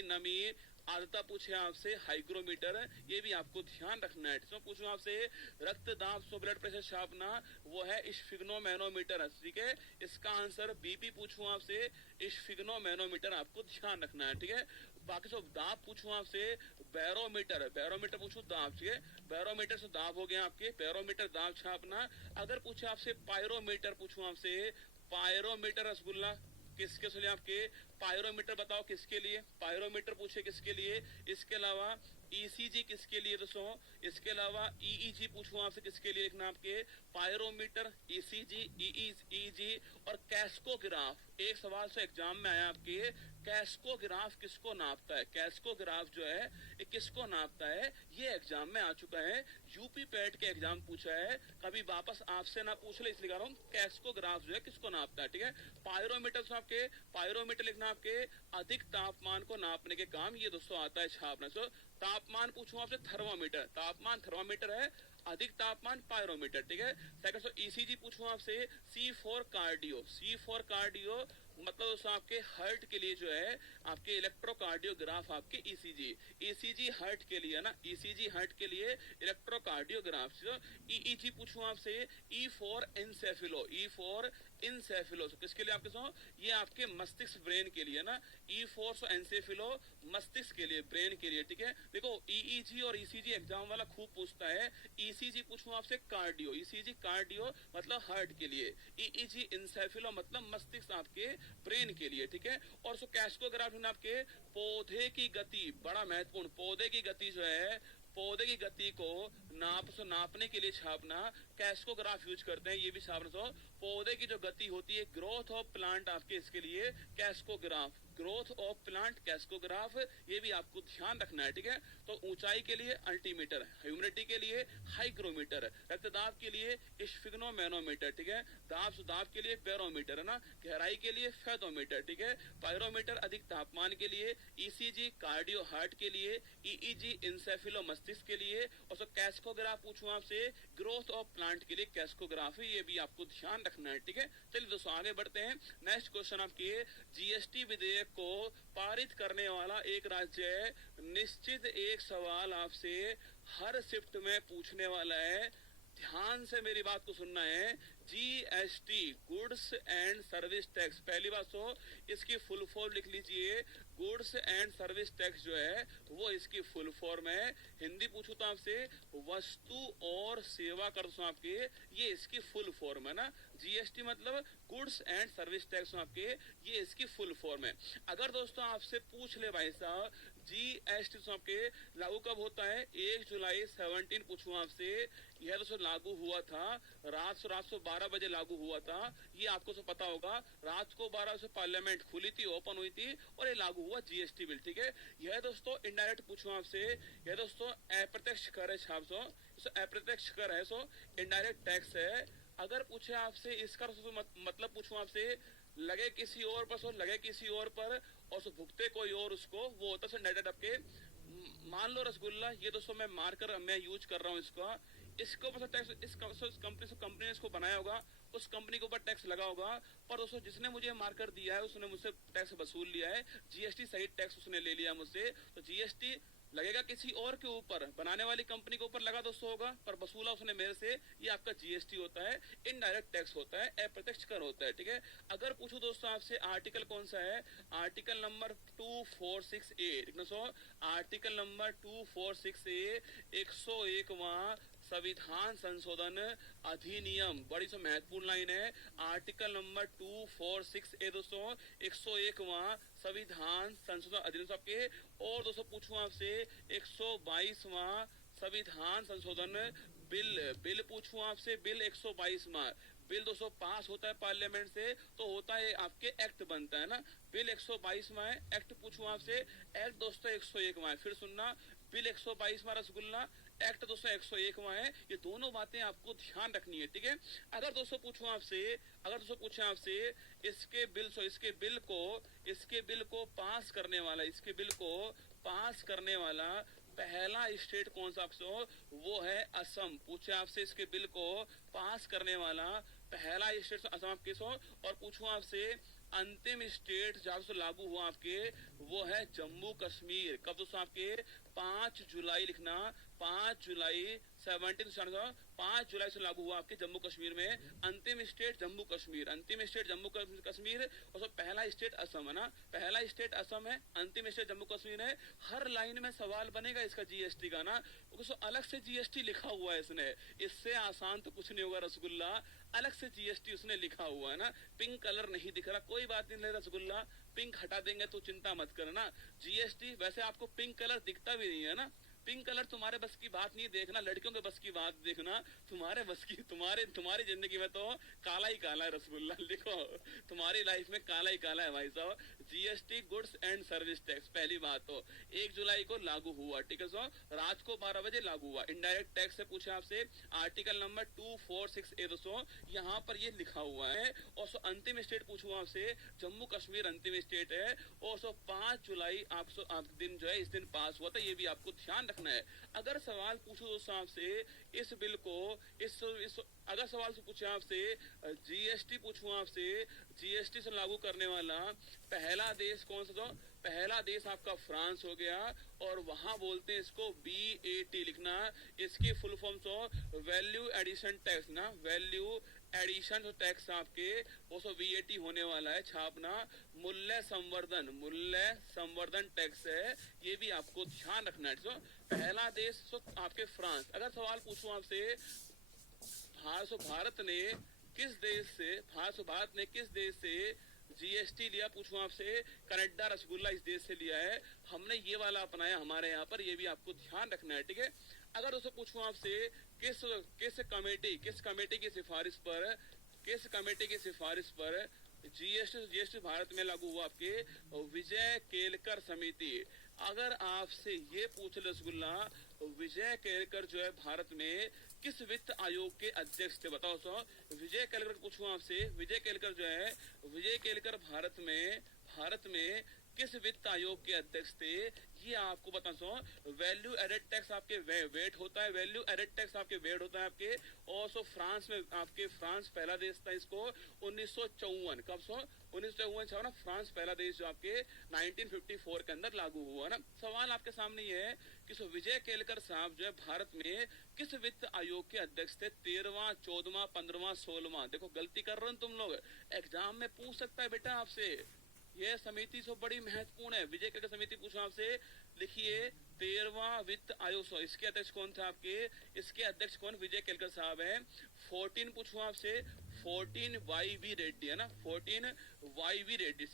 नमी आर्द्रता पूछे आपसे हाइग्रोमीटर, ये भी आपको ध्यान रखना है। इसमें पूछूं आपसे रक्तदाब सो ब्लड प्रेशर छापना, वो है स्फिग्नोमेनोमीटर, ठीक है। इसका आंसर बीपी पूछूं आपसे स्फिग्नोमेनोमीटर, आपको ध्यान रखना है, ठीक है। बाकी सब दाब पूछूं आपसे बैरोमीटर पूछूं दाब, ठीक है। बैरोमीटर से दाब हो गया आपके, बैरोमीटर दाब छापना। अगर पूछे आपसे पायरोमीटर पूछूं आपसे, पायरोमीटर रसगुल्ला किसके लिए आपके, पायरोमीटर बताओ किसके लिए, पायरोमीटर पूछे किसके लिए। इसके अलावा ईसीजी किसके लिए दोस्तों, इसके अलावा ईईजी पूछूं आपसे किसके लिए लिखना आपके, पायरोमीटर, ईसीजी, ईईजी और कैस्कोग्राफ। एक सवाल से एग्जाम में आया आपके, कैस्कोग्राफ किसको नापता है? कैस्कोग्राफ जो है ये किसको नापता है, ये एग्जाम में आ चुका है। यूपी पैट के एग्जाम पूछा है, कभी वापस आपसे ना पूछ ले, इसलिए कह रहा हूँ कैस्कोग्राफ जो है किसको नापता है, ठीक है। पायरोमीटर से आपके, पायरोमीटर लिखना आपके अधिक तापमान को नापने के काम ये दोस्तों आता है छापना। सो तापमान पूछूं आपसे थर्मामीटर, तापमान थर्मामीटर है, अधिक तापमान पायरोमीटर, ठीक है। सेकंड सो ईसीजी पूछूं आपसे C4 कार्डियो मतलब दोस्तों आपके हार्ट के लिए जो है आपके इलेक्ट्रोकार्डियोग्राफ, आपके ईसीजी हार्ट के लिए ना, ईसीजी हार्ट के लिए इलेक्ट्रोकार्डियोग्राफ। ईईजी पूछूं आपसे E4 इंसेफिलो, किसके लिए आपके सो, ये आपके मस्तिष्क ब्रेन के लिए ना, E4 एंसेफिलो मस्तिष्क के लिए, ब्रेन के लिए, ठीक है। देखो ईईजी और ईसीजी एग्जाम वाला खूब पूछता है। ईसीजी पूछूं आपसे कार्डियो, ईसीजी कार्डियो मतलब हार्ट के लिए, ईईजी इंसेफिलो मतलब मस्तिष्क आपके ब्रेन के लिए, ठीक है। और सो कैस्कोग्राफ आपके पौधे की गति, बड़ा महत्वपूर्ण, पौधे की गति जो है, पौधे की गति को नापने के लिए छापना, कैस्कोग्राफ यूज करते हैं, ये भी छापना। तो पौधे की जो गति होती है, ग्रोथ ऑफ प्लांट आपके, इसके लिए कैस्कोग्राफ, ग्रोथ ऑफ प्लांट कैस्कोग्राफ, ये भी आपको ध्यान रखना है, ठीक है। तो ऊंचाई के लिए अल्टीमीटर, ह्यूमिडिटी के लिए हाइग्रोमीटर, रक्तदाब के लिए स्फिग्नोमेनोमीटर, ठीक है। दाब के लिए बैरोमीटर है ना, गहराई के लिए फेदोमीटर, ठीक है। पायरोमीटर अधिक तापमान के लिए, ईसीजी कार्डियो हार्ट के लिए, ईईजी इंसेफिलो मस्तिष्क के लिए, और कैस्कोग्राफ पूछूं आपसे ग्रोथ ऑफ प्लांट के लिए कैस्कोग्राफ, ये भी आपको ध्यान रखना है, ठीक है। चलिए दोस्तों आगे बढ़ते हैं। नेक्स्ट क्वेश्चन आपके, जीएसटी विधेयक को पारित करने वाला एक राज्य है, निश्चित एक सवाल आपसे हर शिफ्ट में पूछने वाला है, ध्यान से मेरी बात को सुनना है। GST, goods and service tax, पहली बात तो इसकी फुल फॉर्म लिख लीजिए, गुड्स एंड सर्विस टैक्स जो है वो इसकी फुल फॉर्म है। हिंदी पूछूं तो आपसे वस्तु और सेवा कर दूं आपके, ये इसकी फुल फॉर्म है ना। जीएसटी मतलब गुड्स एंड सर्विस टैक्स आपके, ये इसकी फुल फॉर्म है। अगर दोस्तों आपसे पूछ ले भाई साहब जीएसटी आपके लागू कब होता है, 1 जुलाई 17 पूछूं आपसे, यह दोस्तों लागू हुआ था रात 12 बजे लागू हुआ था, ये आपको तो पता होगा। रात को 12 से पार्लियामेंट खुली थी, ओपन हुई थी, और ये लागू हुआ जीएसटी बिल, ठीक है। यह दोस्तों इनडायरेक्ट पूछूं आपसे, यह दोस्तों अप्रत्यक्ष कर है, छाप अप्रत्यक्ष कर है, सो इनडायरेक्ट टैक्स है। अगर पूछे आपसे इसका मतलब पूछूं आपसे लगे किसी और पर, सो लगे किसी और पर और सो भुगते कोई और उसको, वो होता है डायरेक्ट आपके। मान लो रसगुल्ला, ये दोस्तों मैं मार्कर मैं यूज कर रहा हूँ इसको, इसको टैक्स, इस कंपनी ने इसको बनाया होगा, उस कंपनी के ऊपर टैक्स लगा होगा, पर दोस्तों जिसने मुझे मार्कर दिया है उसने मुझसे टैक्स वसूल लिया है, जीएसटी सहित टैक्स उसने ले लिया मुझसे, तो जीएसटी लगेगा किसी और के ऊपर, बनाने वाली कंपनी के ऊपर लगा दोस्तों होगा, पर वसूला उसने मेरे से, ये आपका जीएसटी होता है, इनडायरेक्ट टैक्स होता है, अप्रत्यक्ष कर होता है। ठीक है, अगर पूछो दोस्तों आपसे आर्टिकल कौन सा है, आर्टिकल नंबर 2468, दोस्तों आर्टिकल नंबर 2468, 101वां संविधान संशोधन अधिनियम, बड़ी सी महत्वपूर्ण लाइन है, आर्टिकल नंबर 246A दोस्तों, 101वां संविधान संशोधन अधिनियम आपके। और दोस्तों पूछूं आपसे 122वां संविधान संशोधन बिल पूछूं आपसे, बिल 122वां बिल दोस्तों पास होता है पार्लियामेंट से तो होता है आपके एक्ट बनता है ना, बिल 122वां है, एक्ट पूछूं आपसे, एक्ट दोस्तों 101वां है, फिर सुनना, बिल 122वां रसगुल्ला, एक्ट दोस्तों 101वां है, ये दोनों बातें आपको ध्यान रखनी है। ठीक है, अगर दोस्तों पूछूं आपसे, अगर दोस्तों पूछें आपसे इसके बिल को पास करने वाला, इसके बिल को पास करने वाला पहला स्टेट कौन सा आपसे, वो है असम। पूछे आपसे इसके बिल को पास करने वाला पहला स्टेट असम आपके सो, और पूछूं आपसे अंतिम स्टेट जहां से लागू हुआ आपके, वो है जम्मू कश्मीर। कब दोस्तों आपके 5 जुलाई लिखना, 5 जुलाई 5 जुलाई से लागू हुआ आपके जम्मू कश्मीर में, अंतिम स्टेट जम्मू कश्मीर, अंतिम स्टेट जम्मू कश्मीर, और पहला स्टेट असम है ना, पहला स्टेट असम है, अंतिम स्टेट जम्मू कश्मीर है। हर लाइन में सवाल बनेगा इसका जीएसटी का ना, उसको अलग से जीएसटी लिखा हुआ है इसने, इससे आसान तो कुछ नहीं होगा रसगुल्ला, अलग से जीएसटी उसने लिखा हुआ है ना, पिंक कलर नहीं दिख रहा, कोई बात नहीं रसगुल्ला, पिंक हटा देंगे तो चिंता मत करना। जीएसटी वैसे आपको पिंक कलर दिखता भी नहीं है ना, पिंक कलर तुम्हारे बस की बात नहीं, देखना लड़कियों के बस की बात देखना, तुम्हारे बस की, तुम्हारी जिंदगी में तो काला ही काला है रसगुल्ला, लिखो तुम्हारी लाइफ में काला ही काला है भाई साहब। GST goods and service tax, पहली बात तो 1 जुलाई को लागू हुआ, ठीक है सो, रात को 12 बजे लागू हुआ। इनडायरेक्ट टैक्स से पूछे आपसे आर्टिकल नंबर 246A दोस्तों, यहाँ पर ये लिखा हुआ है। और सो अंतिम स्टेट पूछूं आपसे, जम्मू कश्मीर अंतिम स्टेट है, और सो 5 जुलाई आप दिन जो है इस दिन पास हुआ था, ये भी आपको ध्यान रखना है। अगर सवाल पूछो दोस्तों आपसे इस बिल को, अगर सवाल से पूछे आपसे जीएसटी, पूछूं आपसे जीएसटी से लागू करने वाला पहला देश कौन सा, तो पहला देश आपका फ्रांस हो गया, और वहां बोलते हैं इसको BAT लिखना, इसकी फुल फॉर्म तो वैल्यू एडिशन टैक्स ना, वैल्यू एडिशन टैक्स आपके वो सो VAT होने वाला है, छापना मूल्य संवर्धन टैक्स है, ये भी आपको ध्यान रखना है। तो पहला देश तो आपके फ्रांस। अगर सवाल पूछूं आपसे भारत ने किस देश से जीएसटी लिया, पूछूं आपसे कनाडा रसगुल्ला इस देश से लिया है, हमने ये वाला अपनाया हमारे यहाँ पर, ये भी आपको ध्यान रखना है। ठीक है, अगर उससे पूछूं आपसे किस कमेटी की सिफारिश पर जीएसटी भारत में लागू हुआ, आपके विजय केलकर समिति। अगर आपसे ये पूछ रसगुल्ला विजय केलकर जो है भारत में किस वित्त आयोग के अध्यक्ष थे, बताओ सो। विजय केलकर पूछूं आपसे, विजय केलकर भारत में किस वित्त आयोग के अध्यक्ष थे, ये आपको बता सो। वैल्यू एडेड टैक्स आपके वेट होता है, वैल्यू एडेड टैक्स आपके वेट होता है आपके, और सो फ्रांस में आपके फ्रांस पहला देश था, इसको 1954, कब सो 1954 ना, फ्रांस पहला देश जो आपके 1954 के अंदर लागू हुआ ना। सवाल आपके सामने ये है कि सो विजय केलकर साहब जो है भारत में किस वित्त आयोग के अध्यक्ष थे, 13वां, 14वां, 15वां, 16वां। देखो गलती कर रहे हो तुम लोग, एग्जाम में पूछ सकता है बेटा आपसे, यह समिति सो बड़ी महत्वपूर्ण है। विजय केलकर समिति पूछा आपसे, लिखिए 13वां वित्त आयोग, इसके अध्यक्ष कौन था आपके, इसके अध्यक्ष कौन, विजय केलकर साहब है। 14 पूछूं आपसे, 14 YV रेड्डी है ना, 14 YV रेड्डी।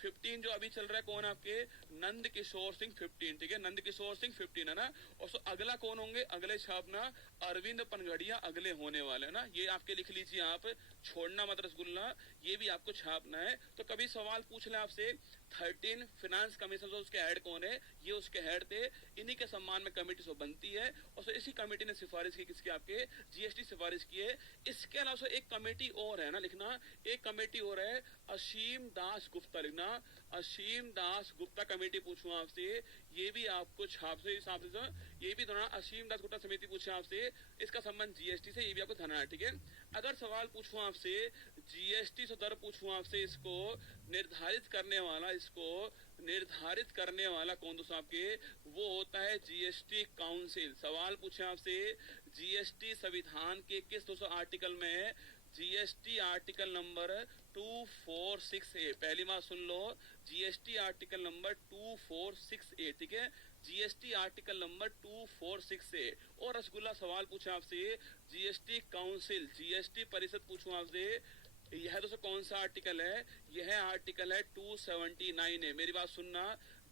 15 जो अभी चल रहा है कौन आपके, नंद किशोर सिंह 15, ठीक है, नंद किशोर सिंह 15 है ना। और सो अगला कौन होंगे, अगले छापना अरविंद पनगड़िया अगले होने वाले है ना, ये आपके लिख लीजिए, आप छोड़ना मत रसगुल्ला, ये भी आपको छापना है। तो कभी सवाल पूछ ले आपसे 13 फिनांस कमीशन, उसके हेड कौन है, ये उसके हेड थे, इन्हीं के सम्मान में कमेटी सो बनती है, और सो इसी कमेटी ने सिफारिश की, किसके, आपके जीएसटी सिफारिश की है। इसके अलावा एक कमेटी और है ना, लिखना, एक कमेटी और है असीम दास गुप्ता लिखना, असीम दास गुप्ता कमेटी पूछूं आपसे, ये भी आपको छाप से हिसाब से, ये भी दोनों असीम दास गुप्ता समिति पूछे आपसे, इसका संबंध जीएसटी से, ये भी आपको ध्यान रखना है, ठीक है। अगर सवाल पूछूं आपसे जीएसटी से दर पूछूं आपसे, इसको निर्धारित करने वाला कौन दोस्तों आपके, वो होता है जीएसटी काउंसिल। सवाल पूछे आपसे जीएसटी संविधान के किस दोस्तों आर्टिकल में है, जीएसटी आर्टिकल नंबर 246A, पहली बात सुन लो, जीएसटी आर्टिकल नंबर 246A, ठीक है, जीएसटी आर्टिकल नंबर 246A। और रसगुल्ला सवाल पूछा आपसे जीएसटी काउंसिल, जीएसटी परिषद पूछूं आपसे, यह दोस्तों कौन सा आर्टिकल है, यह आर्टिकल है 279 है। मेरी बात सुनना,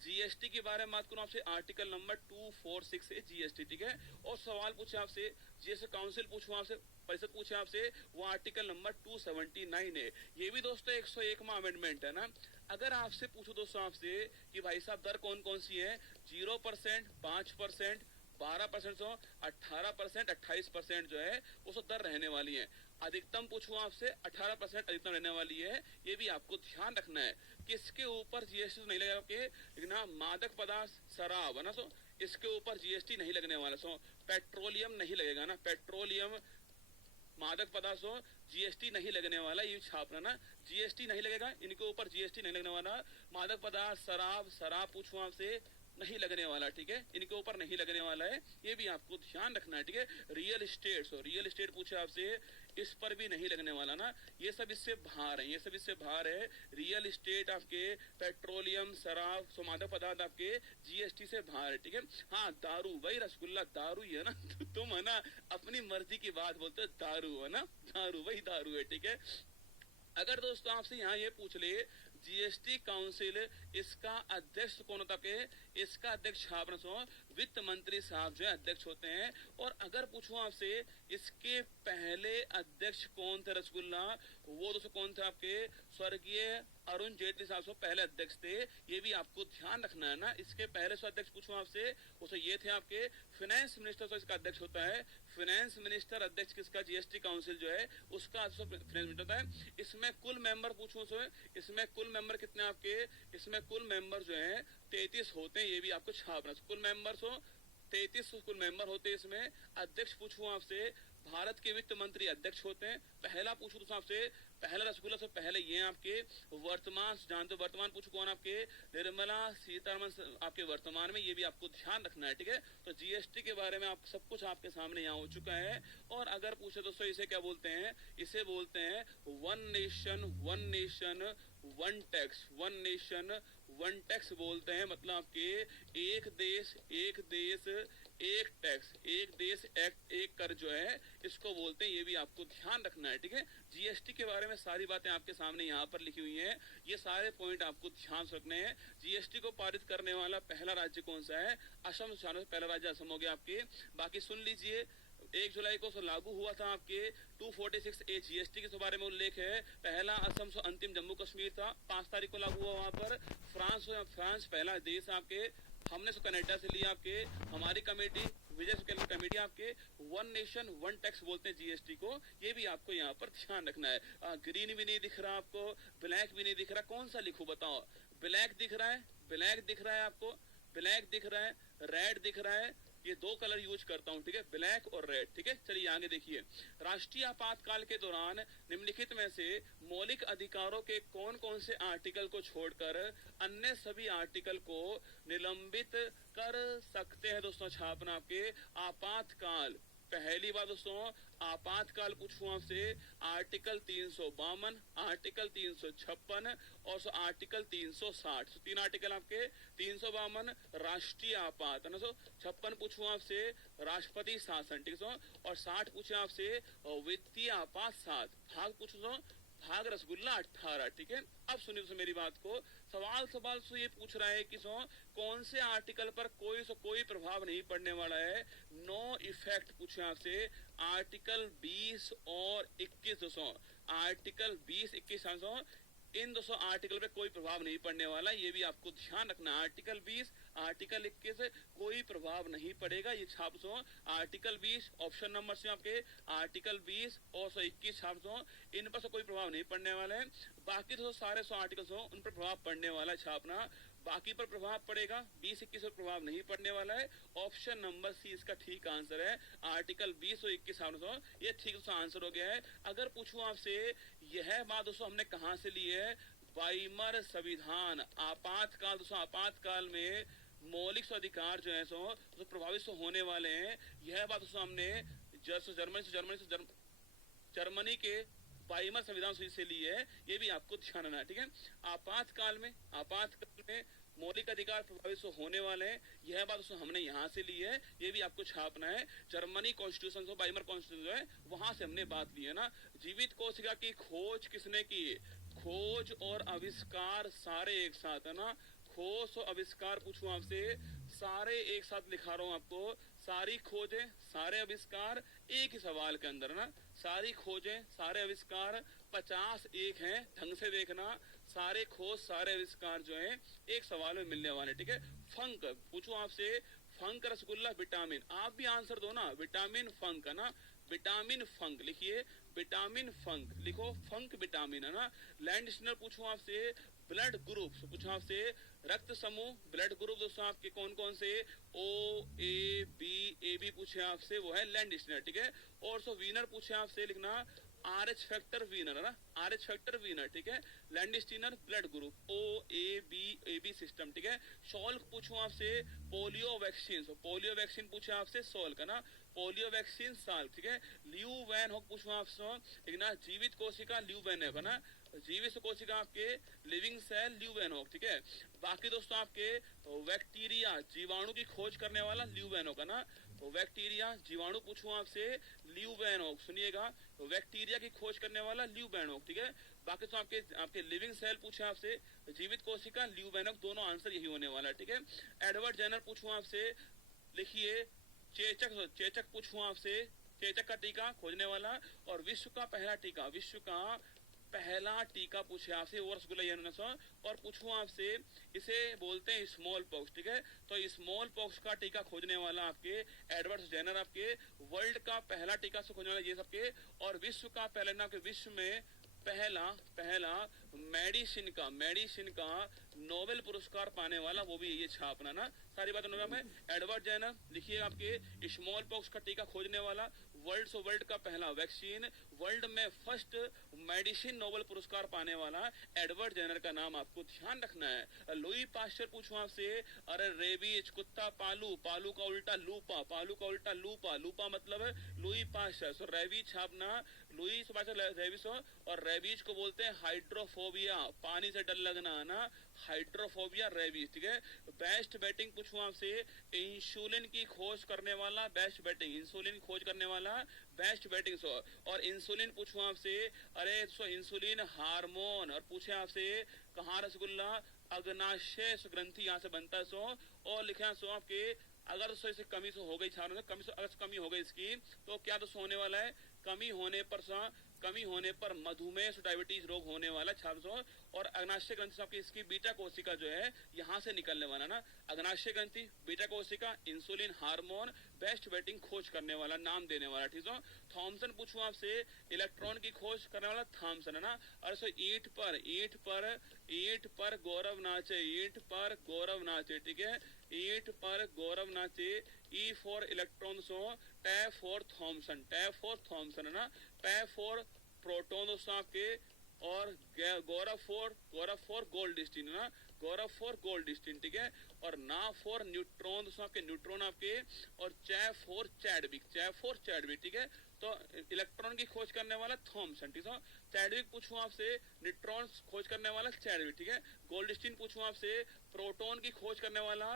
जीएसटी के बारे में बात करूं आपसे, आर्टिकल नंबर 246 है जीएसटी, ठीक है। और सवाल पूछे आपसे जीएसटी काउंसिल पूछूं आपसे, परिषद पूछे आपसे, वो आर्टिकल नंबर 279 है। ये भी दोस्तों 101वां अमेंडमेंट है ना। अगर आपसे पूछो दोस्तों आपसे कि भाई साहब दर कौन कौन सी है, 0%, 5%, 12%, 18%, 28% जो है वो सब दर रहने वाली है। अधिकतम पूछूं आपसे 18% अधिकतम रहने वाली है। ये भी आपको ध्यान रखना है कि इसके ऊपर जीएसटी नहीं लगेगा, लेकिन मादक पदार्थ शराब है ना, सो इसके ऊपर जीएसटी नहीं लगने वाला। सो पेट्रोलियम नहीं लगेगा ना, पेट्रोलियम मादक पदार्थ जीएसटी नहीं लगने वाला, ये छापना ना, जीएसटी नहीं लगेगा, इनके ऊपर जीएसटी नहीं लगने वाला। मादक पदार्थ शराब पूछूं आपसे, नहीं लगने वाला, ठीक है, इनके ऊपर नहीं लगने वाला है, ये भी आपको ध्यान रखना है, ठीक है। रियल एस्टेट पूछे आपसे, इस पर भी नहीं लगने वाला ना, ये सब इससे बाहर है, ये सब इससे बाहर है। रियल एस्टेट आपके, पेट्रोलियम, शराब, मादक पदार्थ आपके जीएसटी से बाहर है, ठीक है। हाँ, दारू, वही रसगुल्ला दारू ही है ना तुम है ना अपनी मर्जी की बात बोलते हो, दारू है ना, दारू वही दारू है, ठीक है। अगर दोस्तों आपसे यहाँ ये पूछ ले जीएसटी काउंसिल, इसका अध्यक्ष कौन होता है, इसका अध्यक्ष वित्त मंत्री साहब जो है अध्यक्ष होते हैं। और अगर पूछूं आपसे इसके पहले अध्यक्ष कौन थे रसगुल्ला, वो दोस्तों कौन थे आपके, स्वर्गीय अरुण जेटली साहब पहले अध्यक्ष थे, ये भी आपको ध्यान रखना है ना। इसके पहले से अध्यक्ष पूछूं आपसे, वो ये थे आपके फाइनेंस मिनिस्टर, इसका अध्यक्ष होता है फाइनेंस मिनिस्टर, अध्यक्ष किसका, जीएसटी काउंसिल जो है उसका फाइनेंस मिनिस्टर होता है। इसमें कुल मेंबर पूछूं, इसमें कुल मेंबर कितने आपके, इसमें कुल मेंबर जो है 33 होते हैं, ये भी आपको छापना, कुल मेंबर्स 33 कुल मेंबर होते हैं इसमें। अध्यक्ष पूछूं आपसे, भारत के वित्त मंत्री अध्यक्ष होते हैं। पहला पूछूं तो आपसे, पहला रसगुल्ला से पहले ये आपके वर्तमान जानते, वर्तमान पूछो कौन आपके, निर्मला सीतारमण आपके वर्तमान में, ये भी आपको ध्यान रखना है, ठीक है। तो जीएसटी के बारे में आप सब कुछ आपके सामने यहाँ हो चुका है। और अगर पूछे दोस्तों इसे क्या बोलते हैं, इसे बोलते हैं one nation one tax, one nation one tax बोलते हैं। मतलब आपके एक देश एक टैक्स, एक देश एक कर जो है इसको बोलते हैं, ये भी आपको ध्यान रखना है, ठीक है। जीएसटी के बारे में सारी बातें आपके सामने यहाँ पर लिखी हुई हैं, ये सारे पॉइंट आपको ध्यान से रखने हैं। जीएसटी को पारित करने वाला पहला राज्य कौन सा है, असम, पहला राज्य असम हो गया आपके। बाकी सुन लीजिए, 1 जुलाई को लागू हुआ था आपके 246A जीएसटी के बारे में उल्लेख है। पहला असम से अंतिम जम्मू कश्मीर था, 5 तारीख को लागू हुआ वहां पर। फ्रांस पहला देश आपके, हमने कनाडा से लिया आपके, हमारी कमेटी विजय कमेटी आपके वन नेशन वन टैक्स बोलते हैं जीएसटी को, ये भी आपको यहाँ पर ध्यान रखना है। ग्रीन भी नहीं दिख रहा आपको, ब्लैक भी नहीं दिख रहा, कौन सा लिखूं बताओ, ब्लैक दिख रहा है, ब्लैक दिख रहा है आपको, ब्लैक दिख रहा है, रेड दिख रहा है, ये 2 कलर यूज करता हूं, ठीक है, ब्लैक और रेड, ठीक है। चलिए आगे देखिए, राष्ट्रीय आपातकाल के दौरान निम्नलिखित में से मौलिक अधिकारों के कौन कौन से आर्टिकल को छोड़कर अन्य सभी आर्टिकल को निलंबित कर सकते हैं दोस्तों, छापना आपके आपातकाल। पहली बात दोस्तों, आपातकाल पूछूं आपसे, आर्टिकल 352, आर्टिकल 356 और आर्टिकल 360, 3 आर्टिकल आपके। 352 राष्ट्रीय आपात है ना, 56 पूछूं आपसे राष्ट्रपति शासन, ठीक है। और 60 पूछे आपसे वित्तीय आपात 7, भाग पूछो भाग रसगुल्ला 18, ठीक है। अब सुनिए दोस्तों मेरी बात को, सवाल से ये पूछ रहा है कि कौन से आर्टिकल पर कोई प्रभाव नहीं पड़ने वाला है, नो इफेक्ट पूछे आपसे आर्टिकल 20 और 21 दोस्तों, आर्टिकल 20, 21 इन 200 आर्टिकल पे कोई प्रभाव नहीं पड़ने वाला, ये भी आपको ध्यान रखना। आर्टिकल 20 आर्टिकल 21 कोई प्रभाव नहीं पड़ेगा, ये छाप सो। आर्टिकल 20 ऑप्शन नंबर से आपके आर्टिकल 20 और 121 छाप सो, इन पर से कोई प्रभाव नहीं पड़ने वाला है। बाकी तो सारे 100 आर्टिकल्स हो उन पर प्रभाव पड़ने वाला है छापना, बाकी पर प्रभाव पड़ेगा, 20-21 पर प्रभाव नहीं पड़ने वाला है। ऑप्शन नंबर सी इसका ठीक आंसर है, आर्टिकल 20 और 21 ये ठीक दोस्तों आंसर हो गया है। अगर पूछूं आपसे, यह बात दोस्तों हमने कहां से ली है? वाइमर संविधान। आपातकाल दोस्तों, आपातकाल में मौलिक अधिकार जो है तो प्रभावित होने वाले हैं। यह बात दोस्तों हमने जर्मनी के वाइमर संविधान से ली है, ये भी आपको ध्यान रखना है, ठीक है। आपातकाल में मौलिक अधिकार प्रभावित होने वाले हैं, यह बात दोस्तों हमने यहाँ से ली है, ये भी आपको छापना है। जर्मनी कॉन्स्टिट्यूशन से, वाइमर कॉन्स्टिट्यूशन है, वहां से हमने बात ली है ना। जीवित कोशिका की खोज किसने की? खोज और आविष्कार सारे एक साथ है ना। खोज और आविष्कार पूछूं आपसे, सारे एक साथ लिखा रहा हूं आपको। सारी खोजें सारे आविष्कार एक ही सवाल के अंदर ना। सारी खोजें सारे आविष्कार 50 एक हैं, ढंग से देखना। सारे खोज सारे आविष्कार जो हैं एक सवाल में मिलने वाले, ठीक है। फंक पूछूं आपसे, फंक रसगुल्ला विटामिन, आप भी आंसर दो ना। विटामिन फंक है ना, विटामिन फंक लिखिए, विटामिन फंक लिखो, फंक विटामिन है ना। लैंड स्टीनर पूछूं आपसे, ब्लड ग्रुप पूछूं आपसे, रक्त समूह ब्लड ग्रुप दोस्तों आपके कौन कौन से? ओ ए बी पूछे आपसे, वो है लैंड स्टीनर, ठीक है। और सो वीनर पूछे आपसे, लिखना RH फैक्टर वीनर है ना, RH फैक्टर वीनर, ठीक है। Land Steiner blood group, OAB system, ठीक है। सॉल्क पूछूं आपसे, पोलियो वैक्सीन, पोलियो वैक्सीन पूछे आपसे सॉल्क है ना, पोलियो वैक्सीन साल, ठीक है। ल्यू वैन हो पूछूं आपसे, लेकिन जीवित कोशिका ल्यू वैन है ना, जीवित कोशिका आपके लिविंग सेल ल्यू वैन हो, ठीक है। बाकी दोस्तों आपके बैक्टीरिया जीवाणु की खोज करने वाला ल्यू वैन होगा ना। बैक्टीरिया जीवाणु पूछूं आपसे, ल्यू वैन हो, सुनिएगा, बैक्टीरिया की खोज करने वाला ल्यू वैन हो, ठीक है। बाकी तो आपके लिविंग सेल पूछे आपसे, जीवित कोशिका ल्यू वैन हो, दोनों आंसर यही होने वाला है, ठीक है। एडवर्ड जेनर पूछूं आपसे, लिखिए चेचक पूछूं आपसे, चेचक का टीका खोजने वाला। और विश्व का पहला टीका, विश्व का पहला टीका पूछे आपसे, वो रसगुल्ला। और पूछूं आपसे, इसे बोलते हैं स्मॉल पॉक्स, ठीक है। तो स्मॉल पॉक्स का टीका खोजने वाला आपके एडवर्ड जेनर, आपके वर्ल्ड का पहला टीका से खोजने वाला ये सबके। और विश्व का पहला ना, विश्व में पहला मेडिसिन का नोबेल पुरस्कार पाने वाला, वो भी ये छापना ना। सारी बात में एडवर्ड जेनर लिखिए, आपके स्मॉल पॉक्स का टीका खोजने वाला, वर्ल्ड का पहला वैक्सीन, वर्ल्ड में फर्स्ट मेडिसिन नोबेल पुरस्कार पाने वाला एडवर्ड जेनर का नाम आपको ध्यान रखना है। लुई पास्चर पूछूं आपसे, अरे रेबीज कुत्ता पालू, पालू का उल्टा लूपा, पालू का उल्टा लूपा, लूपा मतलब है लुई पास्चर। सो रेबीज छापना, लुई रेबीज, और रेबीज को बोलते हैं हाइड्रोफोबिया, पानी से डर लगना है ना, हाइड्रोफोबिया रेबीज, ठीक है। बेस्ट बैटिंग पूछूं आपसे, इंसुलिन की खोज करने वाला बेस्ट बैटिंग, इंसुलिन की खोज करने वाला बेस्ट बैटिंग। और इंसुलिन पूछूं आपसे, अरे इंसुलिन हार्मोन। और पूछे आपसे, कहाँ रसगुल्ला? अग्नाशय ग्रंथि यहाँ से बनता है। और लिखा आपके, अगर इसे कमी हो गई, अगर कमी हो गई इसकी, तो क्या दोस्तों होने वाला है? कमी होने पर मधुमेह डायबिटीज रोग होने वाला 600। और अग्नाशय ग्रंथि आपकी इसकी बीटा कोशिका जो है यहाँ से निकलने वाला ना। अग्नाशय ग्रंथि, बीटा कोशिका, इंसुलिन, हार्मोन, बेस्ट बैटिंग खोज करने वाला, नाम देने वाला, ठीक है। थॉमसन पूछूं आपसे, इलेक्ट्रॉन की खोज करने वाला थॉमसन है ना। और ईंट पर गौरव नाचे, ईंट पर गौरव नाचे, ठीक है। ईंट पर गौरव नाचे, E for electron, tab for Thomson है ना। पैब फॉर प्रोटॉन दोस्तों आपके, और गौरव फॉर गोल्ड स्टीन ना, गौरव फॉर गोल्ड स्टीन, ठीक है। और ना फॉर न्यूट्रॉन दोस्तों आपके, न्यूट्रॉन आपके। और चैब फॉर चैडविक, ठीक है। तो इलेक्ट्रॉन की खोज करने वाला थॉमसन, ठीक है। चैडविक पूछूं आपसे, न्यूट्रॉन खोज करने वाला चैडविक, ठीक है। गोल्ड स्टीन पूछूं आपसे, प्रोटॉन की खोज करने वाला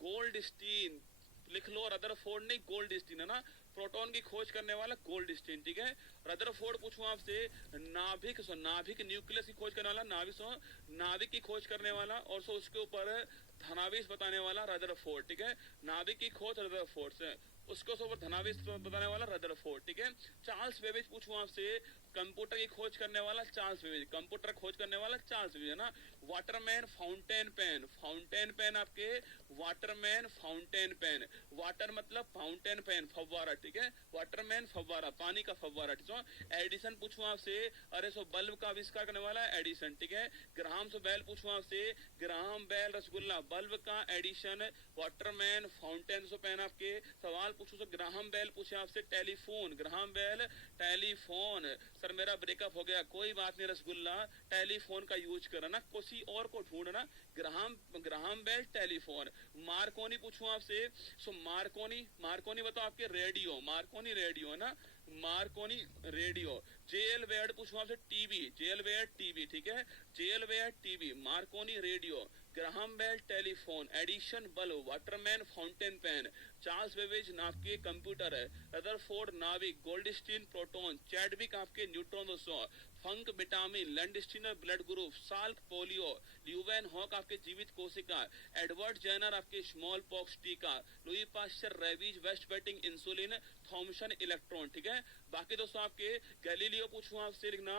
गोल्ड स्टीन, लिख लो, रदरफोर्ड नहीं, गोल्ड स्टीन है ना। प्रोटॉन की खोज करने वाला गोल्ड स्टीन, ठीक है। रदरफोर्ड पूछूं आपसे, नाभिक न्यूक्लियस की खोज करने वाला नाभिक की खोज करने वाला, और उसके ऊपर धनावेश बताने वाला रदरफोर्ड, ठीक है। नाभिक की खोज रदरफोर्ड से। उसको ऊपर धनावेश बताने वाला रदरफोर्ड, ठीक है। चार्ल्स बेबेज पूछूं आपसे, कंप्यूटर की खोज करने वाला चार्ल्स बेबेज, कंप्यूटर खोज करने वाला चार्ल्स बेबेज है ना। Waterman fountain pen, fountain pen आपके वाटरमैन फाउंटेन पेन, वाटर मतलब फाउंटेन पेन फव्वारा, ठीक है, वाटरमैन फव्वारा पानी का फव्वारा, ठीक है। एडिसन पूछूं आपसे, अरे सो बल्ब का आविष्कार करने वाला एडिसन, ठीक है। ग्राहम से बेल पूछूं आपसे, ग्राहम बेल रसगुल्ला बल्ब का Edison, Waterman fountain so pen आपके। सवाल पूछो तो ग्राहम बेल पूछे आपसे telephone, Graham Bell telephone, sir मेरा ब्रेकअप हो गया, कोई बात नहीं रसगुल्ला, टेलीफोन का यूज करना, किसी और को ढूंढना, ग्राहम बेल टेलीफोन। मार्कोनी पूछूं आपसे, सो मार्कोनी, मार्कोनी बताओ आपके रेडियो, मार्कोनी रेडियो है ना, मार्कोनी रेडियो। जेएल वेड पूछूं आपसे टीवी, जेएल वेड टीवी, ठीक है, जेएल वेड TV, Marconi radio, Graham Bell telephone, Edison bulb, Waterman fountain pen, Charles Babbage आपके कंप्यूटर है, रदरफोर्ड नाविक, गोल्डस्टीन प्रोटॉन, चैडविक आपके न्यूट्रॉन दोस्तों, Funk vitamin, Landsteiner blood group, Salk polio, Leeuwenhoek आपके जीवित कोशिका, एडवर्ड जेनर आपके स्मॉल पॉक्स टीका, Louis Pasteur rabies, Best Banting insulin, Thomson electron, ठीक है। बाकी दोस्तों आपके गैलीलियो पूछूं आपसे लिखना,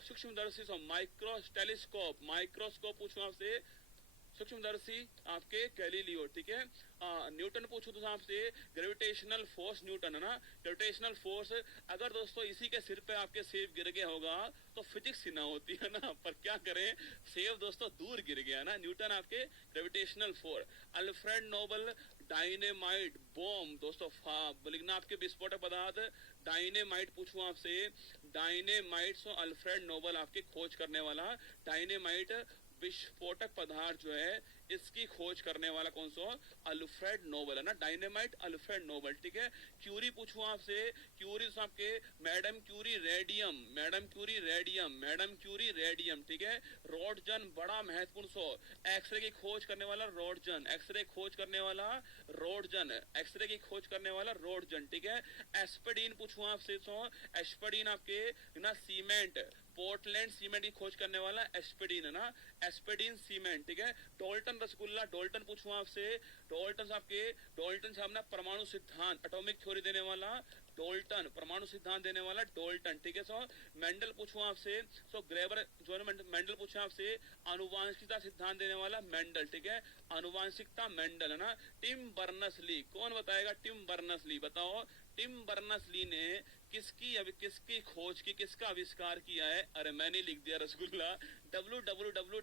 सूक्ष्मदर्शी माइक्रोस टेलीस्कोप, माइक्रोस्कोप पूछूं आपसे, सूक्ष्मदर्शी आपके गैलीलियो, ठीक है। न्यूटन पूछो तो आपसे ग्रेविटेशनल फोर्स, न्यूटन है ना, ग्रेविटेशनल फोर्स। अगर दोस्तों इसी के सिर पे आपके सेब गिर गया होगा तो फिजिक्स ही ना होती है ना, पर क्या करें, सेब दोस्तों दूर गिर गया ना। न्यूटन आपके gravitational force. Alfred Nobel dynamite bomb दोस्तों, लिखना आपके विस्फोटक पदार्थ डायनेमाइट पूछूं आपसे, डायनेमाइट अल्फ्रेड नोबल आपके खोज करने वाला, डायनेमाइट विस्फोटक पदार्थ जो है इसकी खोज करने वाला कौन सा, अल्फ्रेड नोबल है ना, डायनेमाइट अल्फ्रेड नोबल, ठीक है। क्यूरी पूछूं आपसे, क्यूरी आपके madam Curie radium, madam Curie radium, madam Curie radium, ठीक है। रोडजन बड़ा महत्वपूर्ण सो, एक्सरे की खोज करने वाला रोडजन, एक्सरे खोज करने वाला रोडजन, एक्सरे की खोज करने वाला रोडजन, ठीक है। एस्पेडिन पूछूं आपसे, सो एस्पेडिन आपके ना सीमेंट, पोर्टलैंड सीमेंट की खोज करने वाला एस्पेडिन है ना, एस्पेडिन सीमेंट, ठीक है। डोल्टन रसगुल्ला, डोल्टन पूछूं आपसे, डोल्टन आपके, डोल्टन साहब ना परमाणु सिद्धांत एटॉमिक थ्योरी देने वाला, डोल्टन परमाणु सिद्धांत देने वाला डोल्टन, ठीक है। सो मेंडल पूछूं आपसे, सो ग्रेवर जो है मेंडल पूछूं आपसे, आनुवांशिकता सिद्धांत देने वाला मेंडल, ठीक है, आनुवांशिकता मेंडल है ना। टिम बर्नस ली, कौन बताएगा, टिम बर्नस ली बताओ, टिम बर्नस ली ने किसकी खोज की, किसका आविष्कार किया है, अरे मैंने लिख दिया रसगुल्ला, www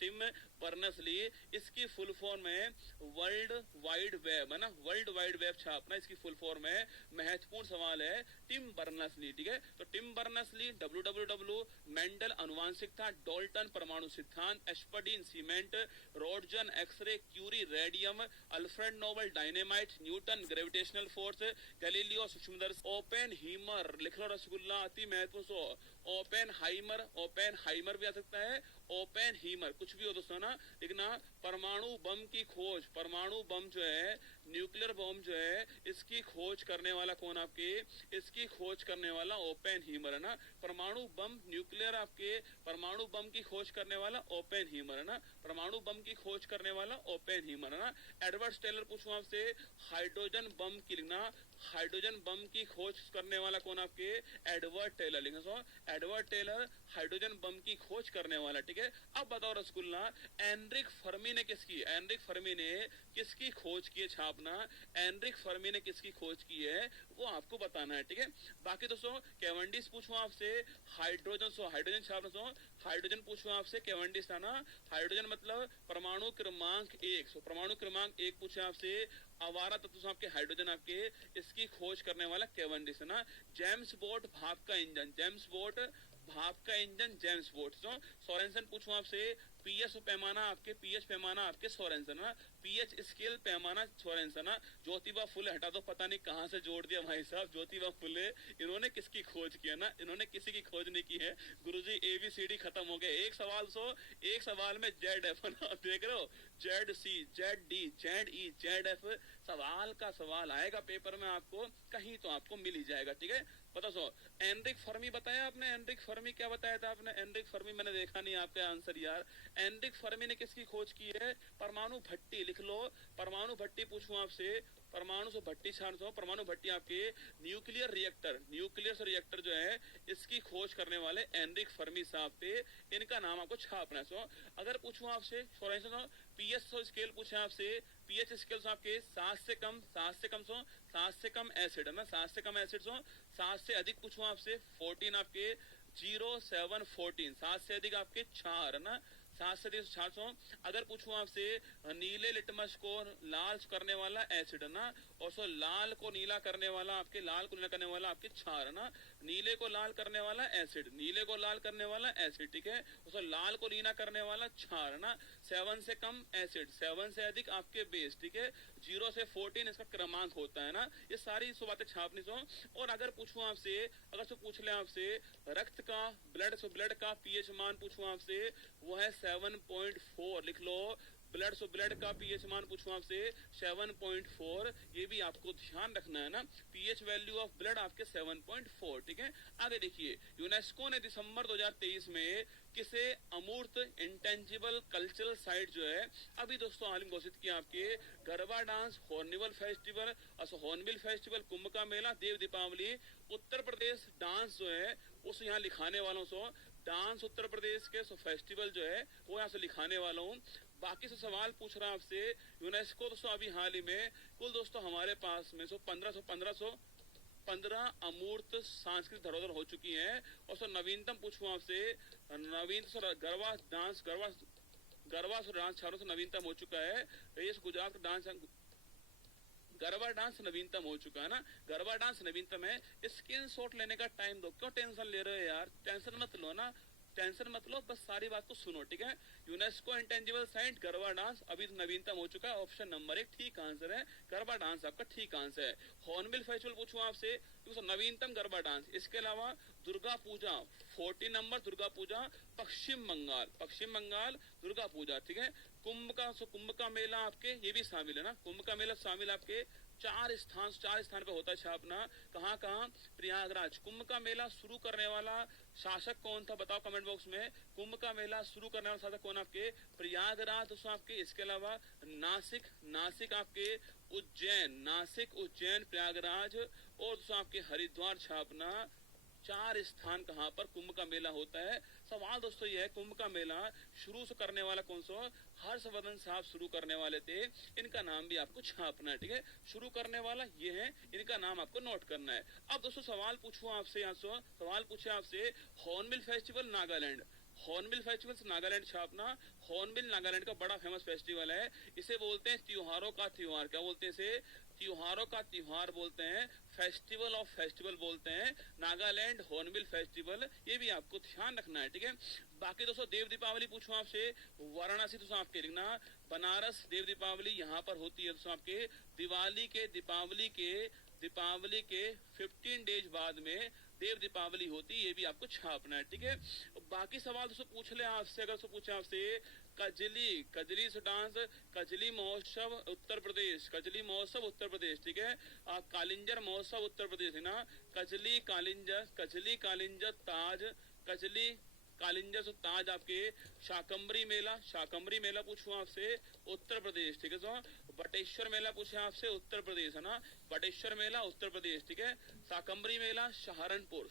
टिम बर्नस ली, इसकी फुल फॉर्म है वर्ल्ड वाइड वेब है ना, वर्ल्ड वाइड वेब छापना इसकी फुल फॉर्म है। महत्वपूर्ण सवाल है टिम बर्नस ली, ठीक है। तो Tim Berners Lee, www Mendel आनुवांशिकता, डोल्टन परमाणु सिद्धांत, Aspdin cement, Roentgen X-ray, Curie radium, Alfred Nobel dynamite, Newton gravitational force, Galileo सूक्ष्मदर्शी, ओपेन हीमर, लिख लो रसगुल्ला, अति महत्वपूर्ण सो, ओपेन हाइमर, ओपेन हाइमर भी आ सकता है, ओपेन हीमर कुछ भी हो दोस्तों ना, लिखना। परमाणु बम की खोज, परमाणु बम जो है, न्यूक्लियर बम जो है, इसकी खोज करने वाला कौन आपके, इसकी खोज करने वाला ओपेन हीमर है ना। परमाणु बम न्यूक्लियर आपके, परमाणु बम की खोज करने वाला ओपेन हीमर है ना, परमाणु बम की खोज करने वाला ओपेन हीमर है ना। एडवर्ड टेलर पूछूं आपसे, हाइड्रोजन बम की लिखना, हाइड्रोजन बम की खोज करने वाला कौन आपके, एडवर्ड टेलर, लिखना सो एडवर्ड टेलर हाइड्रोजन बम की खोज करने वाला, ठीक है। अब बताओ रसगुल्ला, एनरिक फर्मी ने किसकी, एनरिक फर्मी ने किसकी खोज की है छापना, एनरिक फर्मी ने किसकी खोज की है वो आपको बताना है, ठीक है। बाकी दोस्तों कैवेंडिश पूछूं आपसे, हाइड्रोजन सो हाइड्रोजन छापना, सो हाइड्रोजन पूछूं आपसे, कैवेंडिश था ना, हाइड्रोजन मतलब परमाणु क्रमांक 1, सो परमाणु क्रमांक 1 पूछे आपसे, आवारा तत्व आपके हाइड्रोजन आपके, इसकी खोज करने वाला कैवेंडिश है ना। जेम्स बोट भाप का इंजन, जेम्स बोट भाप का इंजन, जेम्स बोट। सोरेंसन पूछूं आपसे, पीएच पैमाना आपके, पीएच पैमाना आपके सोरेंसन ना, पीएच स्केल पैमाना सोरेंसन ना। ज्योतिबा फुले हटा दो, पता नहीं कहां से जोड़ दिया भाई साहब, ज्योतिबा फुले इन्होंने किसकी खोज किया ना, इन्होंने किसी की खोज नहीं की है गुरुजी, ABCD खत्म हो गए। एक सवाल सो, एक सवाल में ZF ना, देख रहे हो, ZC ZD ZE ZF, सवाल का सवाल आएगा पेपर में आपको कहीं तो आपको मिल ही जाएगा, ठीक है। पता सो एनरिक फर्मी बताया आपने, एनरिक फर्मी क्या बताया था आपने, एनरिक फर्मी मैंने देखा नहीं आपके आंसर यार। एनरिक फर्मी ने किसकी खोज की है, परमाणु भट्टी, लिख लो परमाणु भट्टी पूछूं आपसे, परमाणु से भट्टी छान सो, परमाणु भट्टी आपके न्यूक्लियर रिएक्टर जो है इसकी खोज करने वाले एनरिक फर्मी साहब थे, इनका नाम आपको छापना है। सो अगर पूछूं आपसे फॉर इंस्टेंस पीएच स्केल पूछे आपसे, पीएच स्केल सो आपके 7 से कम सो 7 से कम एसिड है ना, 7 से कम एसिड सो, 7 से अधिक पूछूं आपसे 14 आपके 0 7 14, 7 से अधिक आपके 4 है ना, 7 से अधिक 4 सो। अगर पूछूं आपसे नीले लिटमस को लाल करने वाला एसिड है ना, और सो लाल को नीला करने वाला आपके 4 है ना, नीले को लाल करने वाला एसिड, ठीक है, उसको लाल को नीला करने वाला 4 है ना, 7 से कम एसिड, 7 से अधिक आपके बेस, ठीक है, 0 से 14 इसका क्रमांक होता है ना, ये सारी सो बातें छापनी सो। और अगर पूछूं आपसे, अगर सो पूछ ले आपसे रक्त का ब्लड का पीएच मान पूछूं आपसे, वो है 7.4, लिख लो, ब्लड का पीएच मान पूछूं आपसे 7.4, ये भी आपको ध्यान रखना है ना, पीएच वैल्यू ऑफ ब्लड आपके 7.4, ठीक है। आगे देखिए, यूनेस्को ने दिसंबर 2023 में किसे अमूर्त इंटेंजिबल कल्चरल साइट जो है अभी दोस्तों हाल में घोषित किया आपके गरबा डांस, हॉर्नबिल फेस्टिवल, कुंभ का मेला, देव दीपावली, उत्तर प्रदेश डांस जो है उस यहाँ लिखाने वालों सो डांस उत्तर प्रदेश के फेस्टिवल जो है वो यहाँ से लिखाने वाला हूँ। बाकी से सवाल पूछ रहा हूँ आपसे, यूनेस्को दोस्तों अभी हाल ही में कुल दोस्तों हमारे पास में 15 अमूर्त सांस्कृतिक धरोहर हो चुकी है। और सर नवीनतम पूछूं आपसे, गरबा डांस छात्रों से नवीनतम हो चुका है, ये गुजरात का डांस गरबा डांस नवीनतम हो चुका है ना, गरबा डांस नवीनतम है। स्क्रीनशॉट लेने का टाइम दो, क्यों टेंशन ले रहे हो यार, टेंशन मत लो ना, टेंशन मत लो, बस सारी बात को सुनो, ठीक है। UNESCO intangible site garba dance अभी नवीनतम हो चुका है, ऑप्शन नंबर 1 ठीक आंसर है, गरबा डांस आपका ठीक आंसर है। हॉर्नबिल फेस्टिवल पूछूं आपसे, नवीनतम गरबा डांस। इसके अलावा दुर्गा पूजा 14 नंबर, दुर्गा पूजा पश्चिम बंगाल दुर्गा पूजा, ठीक है। कुंभ का मेला आपके ये भी शामिल है ना, कुंभ का मेला शामिल आपके 4 स्थान पे होता है छापना, कहाँ प्रयागराज। कुंभ का मेला शुरू करने वाला शासक कौन था बताओ कमेंट बॉक्स में, कुंभ का मेला शुरू करने वाला शासक कौन आपके, प्रयागराज दोस्तों आपके। इसके अलावा नासिक आपके, उज्जैन प्रयागराज, और दोस्तों आपके हरिद्वार छापना। 4 स्थान कहाँ पर कुंभ का मेला होता है। सवाल दोस्तों ये है, कुंभ का मेला शुरू से करने वाला कौन सा, हर्षवर्धन साहब शुरू करने वाले थे, इनका नाम भी आपको छापना है, ठीक है। शुरू करने वाला ये है, इनका नाम आपको नोट करना है। अब दोस्तों सवाल पूछूं आपसे, सवाल पूछे आपसे hornbill festival Nagaland, hornbill festival से नागालैंड छापना। हॉर्नबिल नागालैंड का बड़ा फेमस फेस्टिवल है, इसे बोलते हैं त्योहारों का त्योहार। क्या बोलते हैं इसे, त्योहारों का त्योहार बोलते हैं, फेस्टिवल ऑफ फेस्टिवल बोलते हैं, नागालैंड हॉर्नबिल फेस्टिवल, ये भी आपको ध्यान रखना है, ठीक है। बाकी दोस्तों देव दीपावली पूछूं आपसे, वाराणसी दोस्तों आपके लिखना, बनारस देव दीपावली यहाँ पर होती है दोस्तों आपके दीपावली के 15 डेज बाद में देव दीपावली होती, ये भी आपको छापना है, ठीक है। बाकी सवाल दोस्तों पूछ ले आपसे, अगर तो पूछे आपसे कजली डांस, कजली महोत्सव उत्तर प्रदेश, ठीक है। कालिंजर महोत्सव उत्तर प्रदेश है ना, कजली कालिंजर ताज आपके। शाकंबरी मेला पूछूं आपसे उत्तर प्रदेश, ठीक है। तो बटेश्वर मेला पूछे आपसे उत्तर प्रदेश है ना, बटेश्वर मेला उत्तर प्रदेश, ठीक है। शाकंबरी मेला सहारनपुर,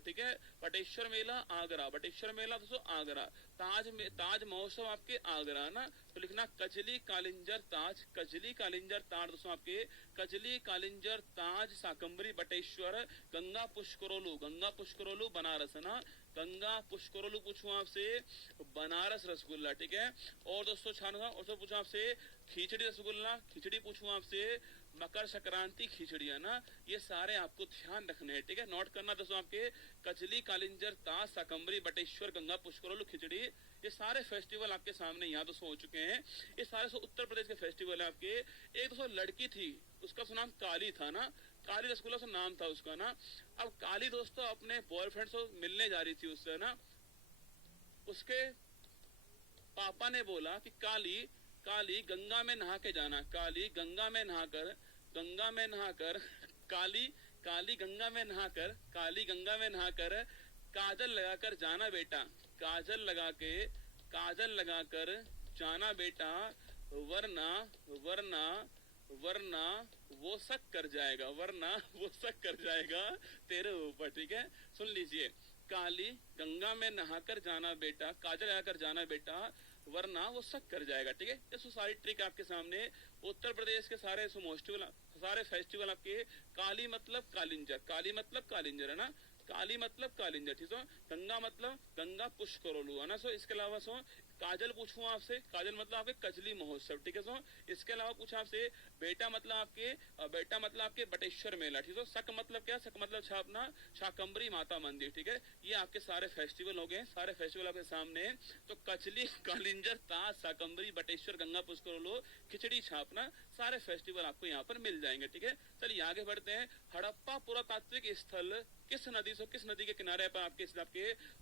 ठीक है। बटेश्वर मेला आगरा, दोस्तों आगरा। ताज महोत्सव आपके आगरा ना, तो लिखना कजली कालिंजर ताज दोस्तों आपके, कजली कालिंजर ताज शाकंबरी बटेश्वर। गंगा पुष्करोलू बनारस है ना, गंगा पुष्करोलू पूछूं आपसे बनारस रसगुल्ला, ठीक है। और दोस्तों पूछूं आपसे खिचड़ी पूछूं आपसे मकर संक्रांति खिचड़ी है ना, ये सारे आपको ध्यान रखने हैं, ठीक है। नोट करना दोस्तों आपके कजली कालिंजर ताज शाकंबरी बटेश्वर गंगा पुष्करोलू खिचड़ी, ये सारे फेस्टिवल आपके सामने यहाँ दोस्तों हो चुके हैं। ये सारे उत्तर प्रदेश के फेस्टिवल है आपके। एक दोस्तों लड़की थी, उसका नाम काली था ना, काली रसगुल्ला से नाम था उसका ना। अब काली दोस्तों अपने बॉयफ्रेंड से मिलने जा रही थी उससे ना, उसके पापा ने बोला कि काली गंगा में नहा के जाना, काली गंगा में नहाकर काजल लगाकर जाना बेटा, काजल लगाकर जाना बेटा, वरना वरना वो शक कर जाएगा, वरना वो शक कर जाएगा तेरे ऊपर, ठीक है। सुन लीजिए, काली गंगा में नहाकर जाना बेटा, काजल लगाकर जाना बेटा, वरना वो शक कर जाएगा, ठीक है। ये सारी ट्रिक आपके सामने। उत्तर प्रदेश के सारे सारे फेस्टिवल आपके, काली मतलब कालिंजर, काली मतलब कालिंजर है ना, काली मतलब कालिंजर, ठीक है। गंगा मतलब गंगा पुष्करोलू है ना। सो इसके अलावा सो काजल पूछूं आपसे, काजल मतलब आपके कजली महोत्सव, ठीक है। सो इसके अलावा पूछा आपसे बेटा मतलब आपके बटेश्वर मेला, ठीक है। शक मतलब क्या, शक मतलब छापना शाकंबरी माता मंदिर, ठीक है। ये आपके सारे फेस्टिवल हो गए, सारे फेस्टिवल आपके सामने। तो कचली, कालिंजर, ताज, शाकंबरी, बटेश्वर, गंगा पुष्करोलू, खिचड़ी छापना, सारे फेस्टिवल आपको यहाँ पर मिल जाएंगे, ठीक है। चलिए आगे बढ़ते हैं। हड़प्पा पुरातात्विक स्थल किस नदी के किनारे पर आपके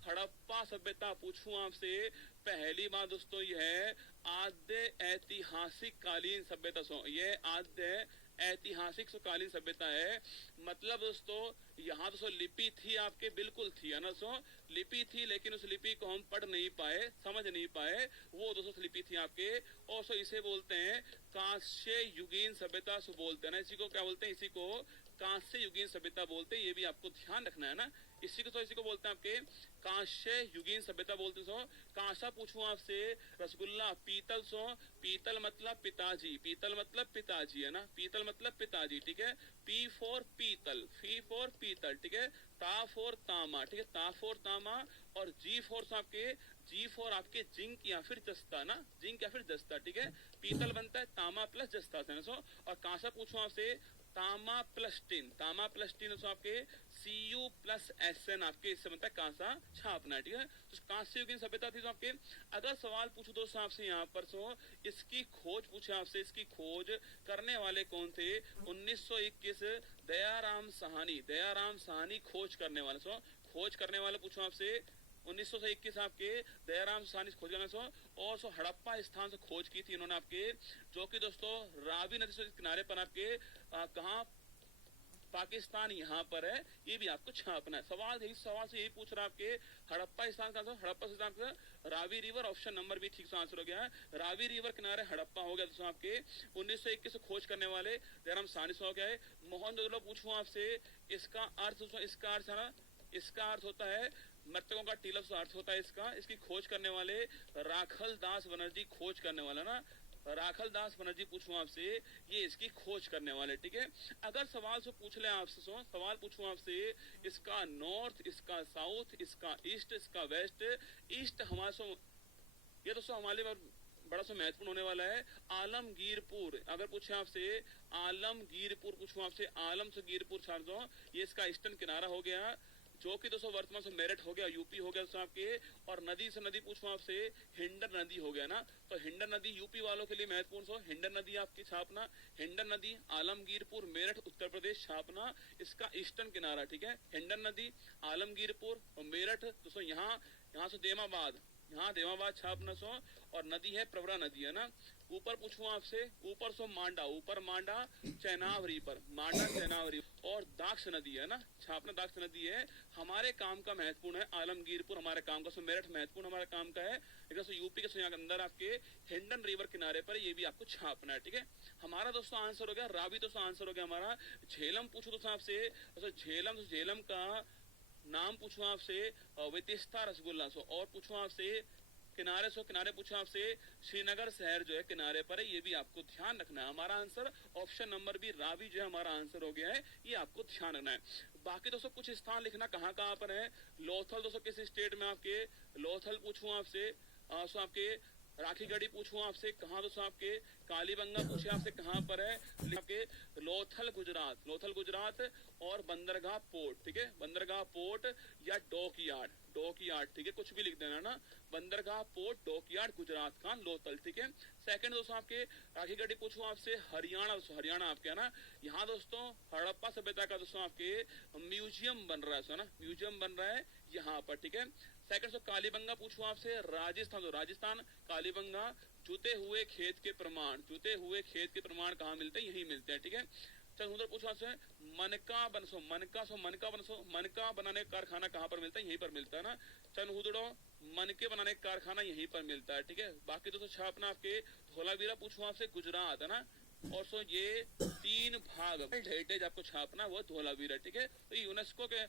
हड़प्पा सभ्यता पूछूं आपसे। पहली बात दोस्तों ये है आद्य ऐतिहासिक कालीन सभ्यता, ये आद्य ऐतिहासिक कालीन सभ्यता है। मतलब दोस्तों यहाँ तो लिपि थी आपके, बिल्कुल थी है ना। लिपि थी, लेकिन उस लिपि को हम पढ़ नहीं पाए, समझ नहीं पाए, वो दोस्तों लिपि थी आपके। और इसे बोलते हैं कांस्य युगीन सभ्यता बोलते हैं ना। इसी को क्या बोलते हैं, इसी को कांस्य युगीन सभ्यता बोलते हैं। ये भी आपको ध्यान रखना है ना। इसी को बोलते हैं आपके कांस्य युगीन सभ्यता बोलते हैं। कांसा पूछूं आपसे, रसगुल्ला, पीतल पीतल मतलब पिताजी, पीतल मतलब पिताजी है ना, पीतल मतलब पिताजी, ठीक है। पी फॉर पीतल, फी फॉर पीतल, ठीक है। ता फॉर तामा, ठीक है, ता फॉर तामा। और जी फॉर आपके जिंक या फिर जस्ता ना, जिंक या फिर जस्ता, ठीक है। पीतल बनता है तामा प्लस जस्ता से ना। और कांसा पूछूं आपसे तामा प्लस टिन, तामा प्लस टिन आपके Cu प्लस SN आपके, इससे बनता है कांसा छापना, ठीक है। तो कांस्य युगीन सभ्यता थी। तो आपके अगर सवाल पूछो दोस्तों आपसे यहाँ पर इसकी खोज पूछे आपसे, इसकी खोज करने वाले कौन थे। 1921 दयाराम साहनी खोज करने वाले, खोज करने वाले पूछो आपसे 1921 आपके दयाराम साहनी खोज करने और हड़प्पा स्थान से खोज की थी इन्होंने आपके, जो कि दोस्तों रावी नदी के किनारे पर आपके कहा पाकिस्तान यहाँ पर है। ये भी आपको छापना है। सवाल से यही पूछ रहा है आपके हड़प्पा स्थान का, हड़प्पा स्थान का रावी रिवर, ऑप्शन नंबर भी ठीक से आंसर हो गया है। रावी रिवर किनारे हड़प्पा हो गया दोस्तों आपके 1921 से खोज करने वाले दयाराम साहनी से हो गया है। मोहनजोदड़ो पूछूं आपसे, इसका अर्थ होता है मृतकों का टीला, अर्थ होता है इसका। इसकी खोज करने वाले राखल दास बनर्जी खोज करने वाला ना, राखल दास बनर्जी पूछूं आपसे, ये इसकी खोज करने वाले, ठीक है। अगर सवाल से पूछ ले आपसे, सवाल पूछूं आपसे इसका नॉर्थ, इसका साउथ, इसका ईस्ट, इसका वेस्ट, ईस्ट हमारे ये दोस्तों हमारे बड़ा सा महत्वपूर्ण होने वाला है। आलमगीरपुर, अगर पूछे आपसे आलमगीरपुर पूछूं आपसे, आलम से गिरपुर छाड़ दो, ये इसका ईस्टर्न किनारा हो गया, जो कि दोस्तों वर्तमान से मेरठ हो गया, यूपी हो गया दोस्तों आपके। और नदी से नदी पूछूं आपसे, हिंडन नदी हो गया ना। तो हिंडन नदी यूपी वालों के लिए महत्वपूर्ण, हिंडन नदी आपकी छापना, हिंडन नदी आलमगीरपुर मेरठ उत्तर प्रदेश छापना, इसका ईस्टर्न किनारा, ठीक है। हिंडन नदी आलमगीरपुर और मेरठ दोस्तों, यहाँ से देवाबाद छापना और नदी है प्रवरा नदी है ना। ऊपर पूछूं आपसे, ऊपर मांडा चैनावरी पर, मांडा चैनावरी और दाक्ष नदी है ना, छापना दाक्ष नदी है। हमारे काम का महत्वपूर्ण है आलमगीरपुर, हमारे काम का मेरठ महत्वपूर्ण हमारे काम का है। लेकिन यूपी के अंदर आपके हिंडन रिवर किनारे पर ये भी आपको छापना है, ठीक है। हमारा दोस्तों आंसर हो गया रावी, दोस्तों आंसर हो गया हमारा। झेलम पूछो दोस्तों आपसे, झेलम का नाम पूछो आपसे वितिस्ता रसगुल्ला, और पूछो आपसे किनारे पूछो आपसे श्रीनगर शहर जो है किनारे पर है। ये भी आपको ध्यान रखना है। हमारा answer option number B Ravi जो है हमारा आंसर हो गया है, ये आपको ध्यान रखना है। बाकी दोस्तों कुछ स्थान लिखना कहाँ पर है। लोथल दोस्तों किस स्टेट में आपके, लोथल पूछूं आपसे, आपके राखीगढ़ी पूछूं आपसे कहाँ दोस्तों आपके, कालीबंगा पूछे आपसे कहाँ पर है, आपके लोथल गुजरात और बंदरगाह पोर्ट, ठीक है। बंदरगाह पोर्ट या डॉकयार्ड, ठीक है, कुछ भी लिख देना ना। बंदरगाह पोर्ट डॉकयार्ड गुजरात का लोथल, ठीक है। सेकंड दोस्तों आपके राखीगढ़ी पूछूं आपसे हरियाणा आपके है ना। यहाँ दोस्तों हड़प्पा सभ्यता का दोस्तों आपके म्यूजियम बन रहा है ना, म्यूजियम बन रहा है यहाँ पर, ठीक है। सेकंड कालीबंगा पूछूं आपसे राजस्थान कालीबंगा। जुते हुए खेत के प्रमाण कहाँ मिलते हैं, यही मिलते हैं, ठीक है। चल पूछो आपसे मनका बनाने का कारखाना कहाँ पर मिलता है, यहीं पर मिलता है ना। चनहुदड़ो मनके बनाने का कारखाना यहीं पर मिलता है, ठीक है। बाकी दोस्तों छापना आपके धोलावीरा पूछूं आपसे गुजरात है ना, और सो ये 3 भाग हेरिटेज आपको छापना, वो धोलावीरा, ठीक है। तो यूनेस्को के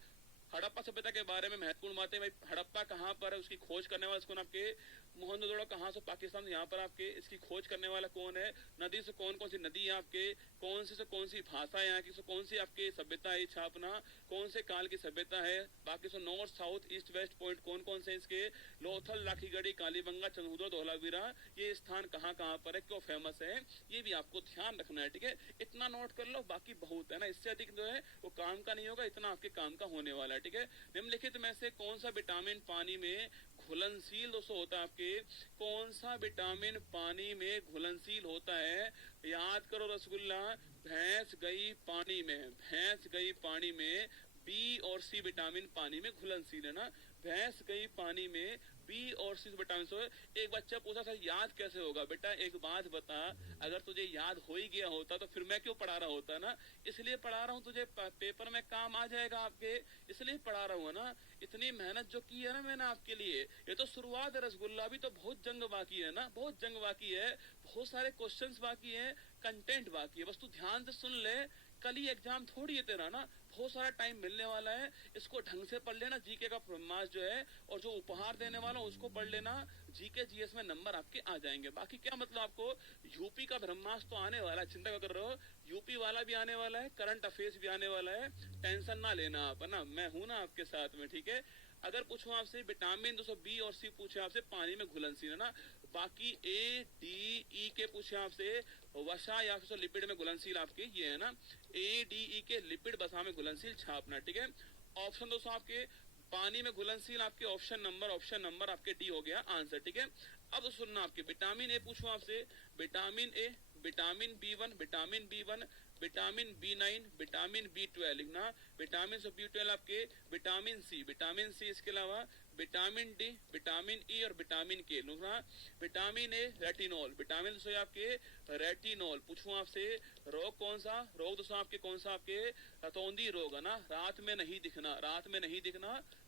हड़प्पा सभ्यता के बारे में महत्वपूर्ण बातें, भाई हड़प्पा कहाँ पर है, उसकी खोज करने वाला कौन, आपके मोहनजोदड़ो कहाँ से, पाकिस्तान, यहाँ पर आपके इसकी खोज करने वाला कौन है, नदी से कौन कौन सी नदी है आपके, कौन सी से कौन सी भाषा है यहाँ की, कौन सी आपकी सभ्यता है छापना, कौन से काल की सभ्यता है, बाकी so north south east west point कौन कौन से इसके, लोथल, लाखीगढ़ी, कालीबंगा, चंदूदो, धौलावीरा, ये स्थान कहाँ कहाँ पर है, क्यों फेमस है, ये भी आपको ध्यान रखना है, ठीक है। इतना नोट कर लो, बाकी बहुत है ना, इससे अधिक जो है वो काम का नहीं होगा, इतना आपके काम का होने वाला है, ठीक है। निम्नलिखित में से कौन सा विटामिन पानी में घुलनशील दोस्तों होता है आपके, कौन सा विटामिन पानी में घुलनशील होता है, याद करो रसगुल्ला, भैंस गई पानी में, भैंस गई पानी में, बी और सी विटामिन पानी में घुलनशील है ना, भैंस गई पानी में बी और सी विटामिन। सो एक बच्चा पूछा था याद कैसे होगा, बेटा एक बात बता, अगर तुझे याद हो ही गया होता तो फिर मैं क्यों पढ़ा रहा होता ना, इसलिए पढ़ा रहा हूँ, तुझे पेपर में काम आ जाएगा आपके, इसलिए पढ़ा रहा हूँ ना। इतनी मेहनत जो की है ना मैंने आपके लिए, ये तो शुरुआत है रसगुल्ला, अभी तो बहुत जंग बाकी है ना, बहुत जंग बाकी है, बहुत सारे क्वेश्चंस बाकी है, कंटेंट बाकी है, बस तू ध्यान से सुन ले, कल ही एग्जाम थोड़ी है तेरा ना, बहुत सारा टाइम मिलने वाला है, इसको ढंग से पढ़ लेना, जीके का ब्रह्मास्त्र जो है, और जो उपहार देने वाला उसको पढ़ लेना, जीके जीएस में नंबर आपके आ जाएंगे। बाकी क्या मतलब, आपको यूपी का ब्रह्मास्त्र तो आने वाला है, चिंता कर रहे हो, यूपी वाला भी आने वाला है, करंट अफेयर्स भी आने वाला है, टेंशन ना लेना आप, है ना, मैं हूं ना आपके साथ में, ठीक है। अगर पूछो आपसे विटामिन 200 बी और सी पूछे आपसे पानी में घुलनशील है ना, बाकी ए डी ई के पूछे आपसे वसा या फिर लिपिड में घुलनशील आपके ये है ना, ए डी ई के लिपिड वसा में घुलनशील छापना, ठीक है। ऑप्शन दोस्तों आपके पानी में घुलनशील आपके ऑप्शन नंबर आपके डी हो गया आंसर, ठीक है। अब सुनना, आपके विटामिन ए पूछो आपसे, vitamin A, vitamin B one, vitamin B one, vitamin B nine, vitamin बी12 लिखना, विटामिन बी12 आपके, विटामिन सी, इसके अलावा विटामिन डी, विटामिन ई और विटामिन के लिखना, विटामिन ए रेटिनॉल, विटामिन से आपके रेटिनॉल। पूछूं आपसे रोग कौन सा, रोग दोस्तों आपके कौन सा, आपके रतौंधी रोग है ना, रात में नहीं दिखना,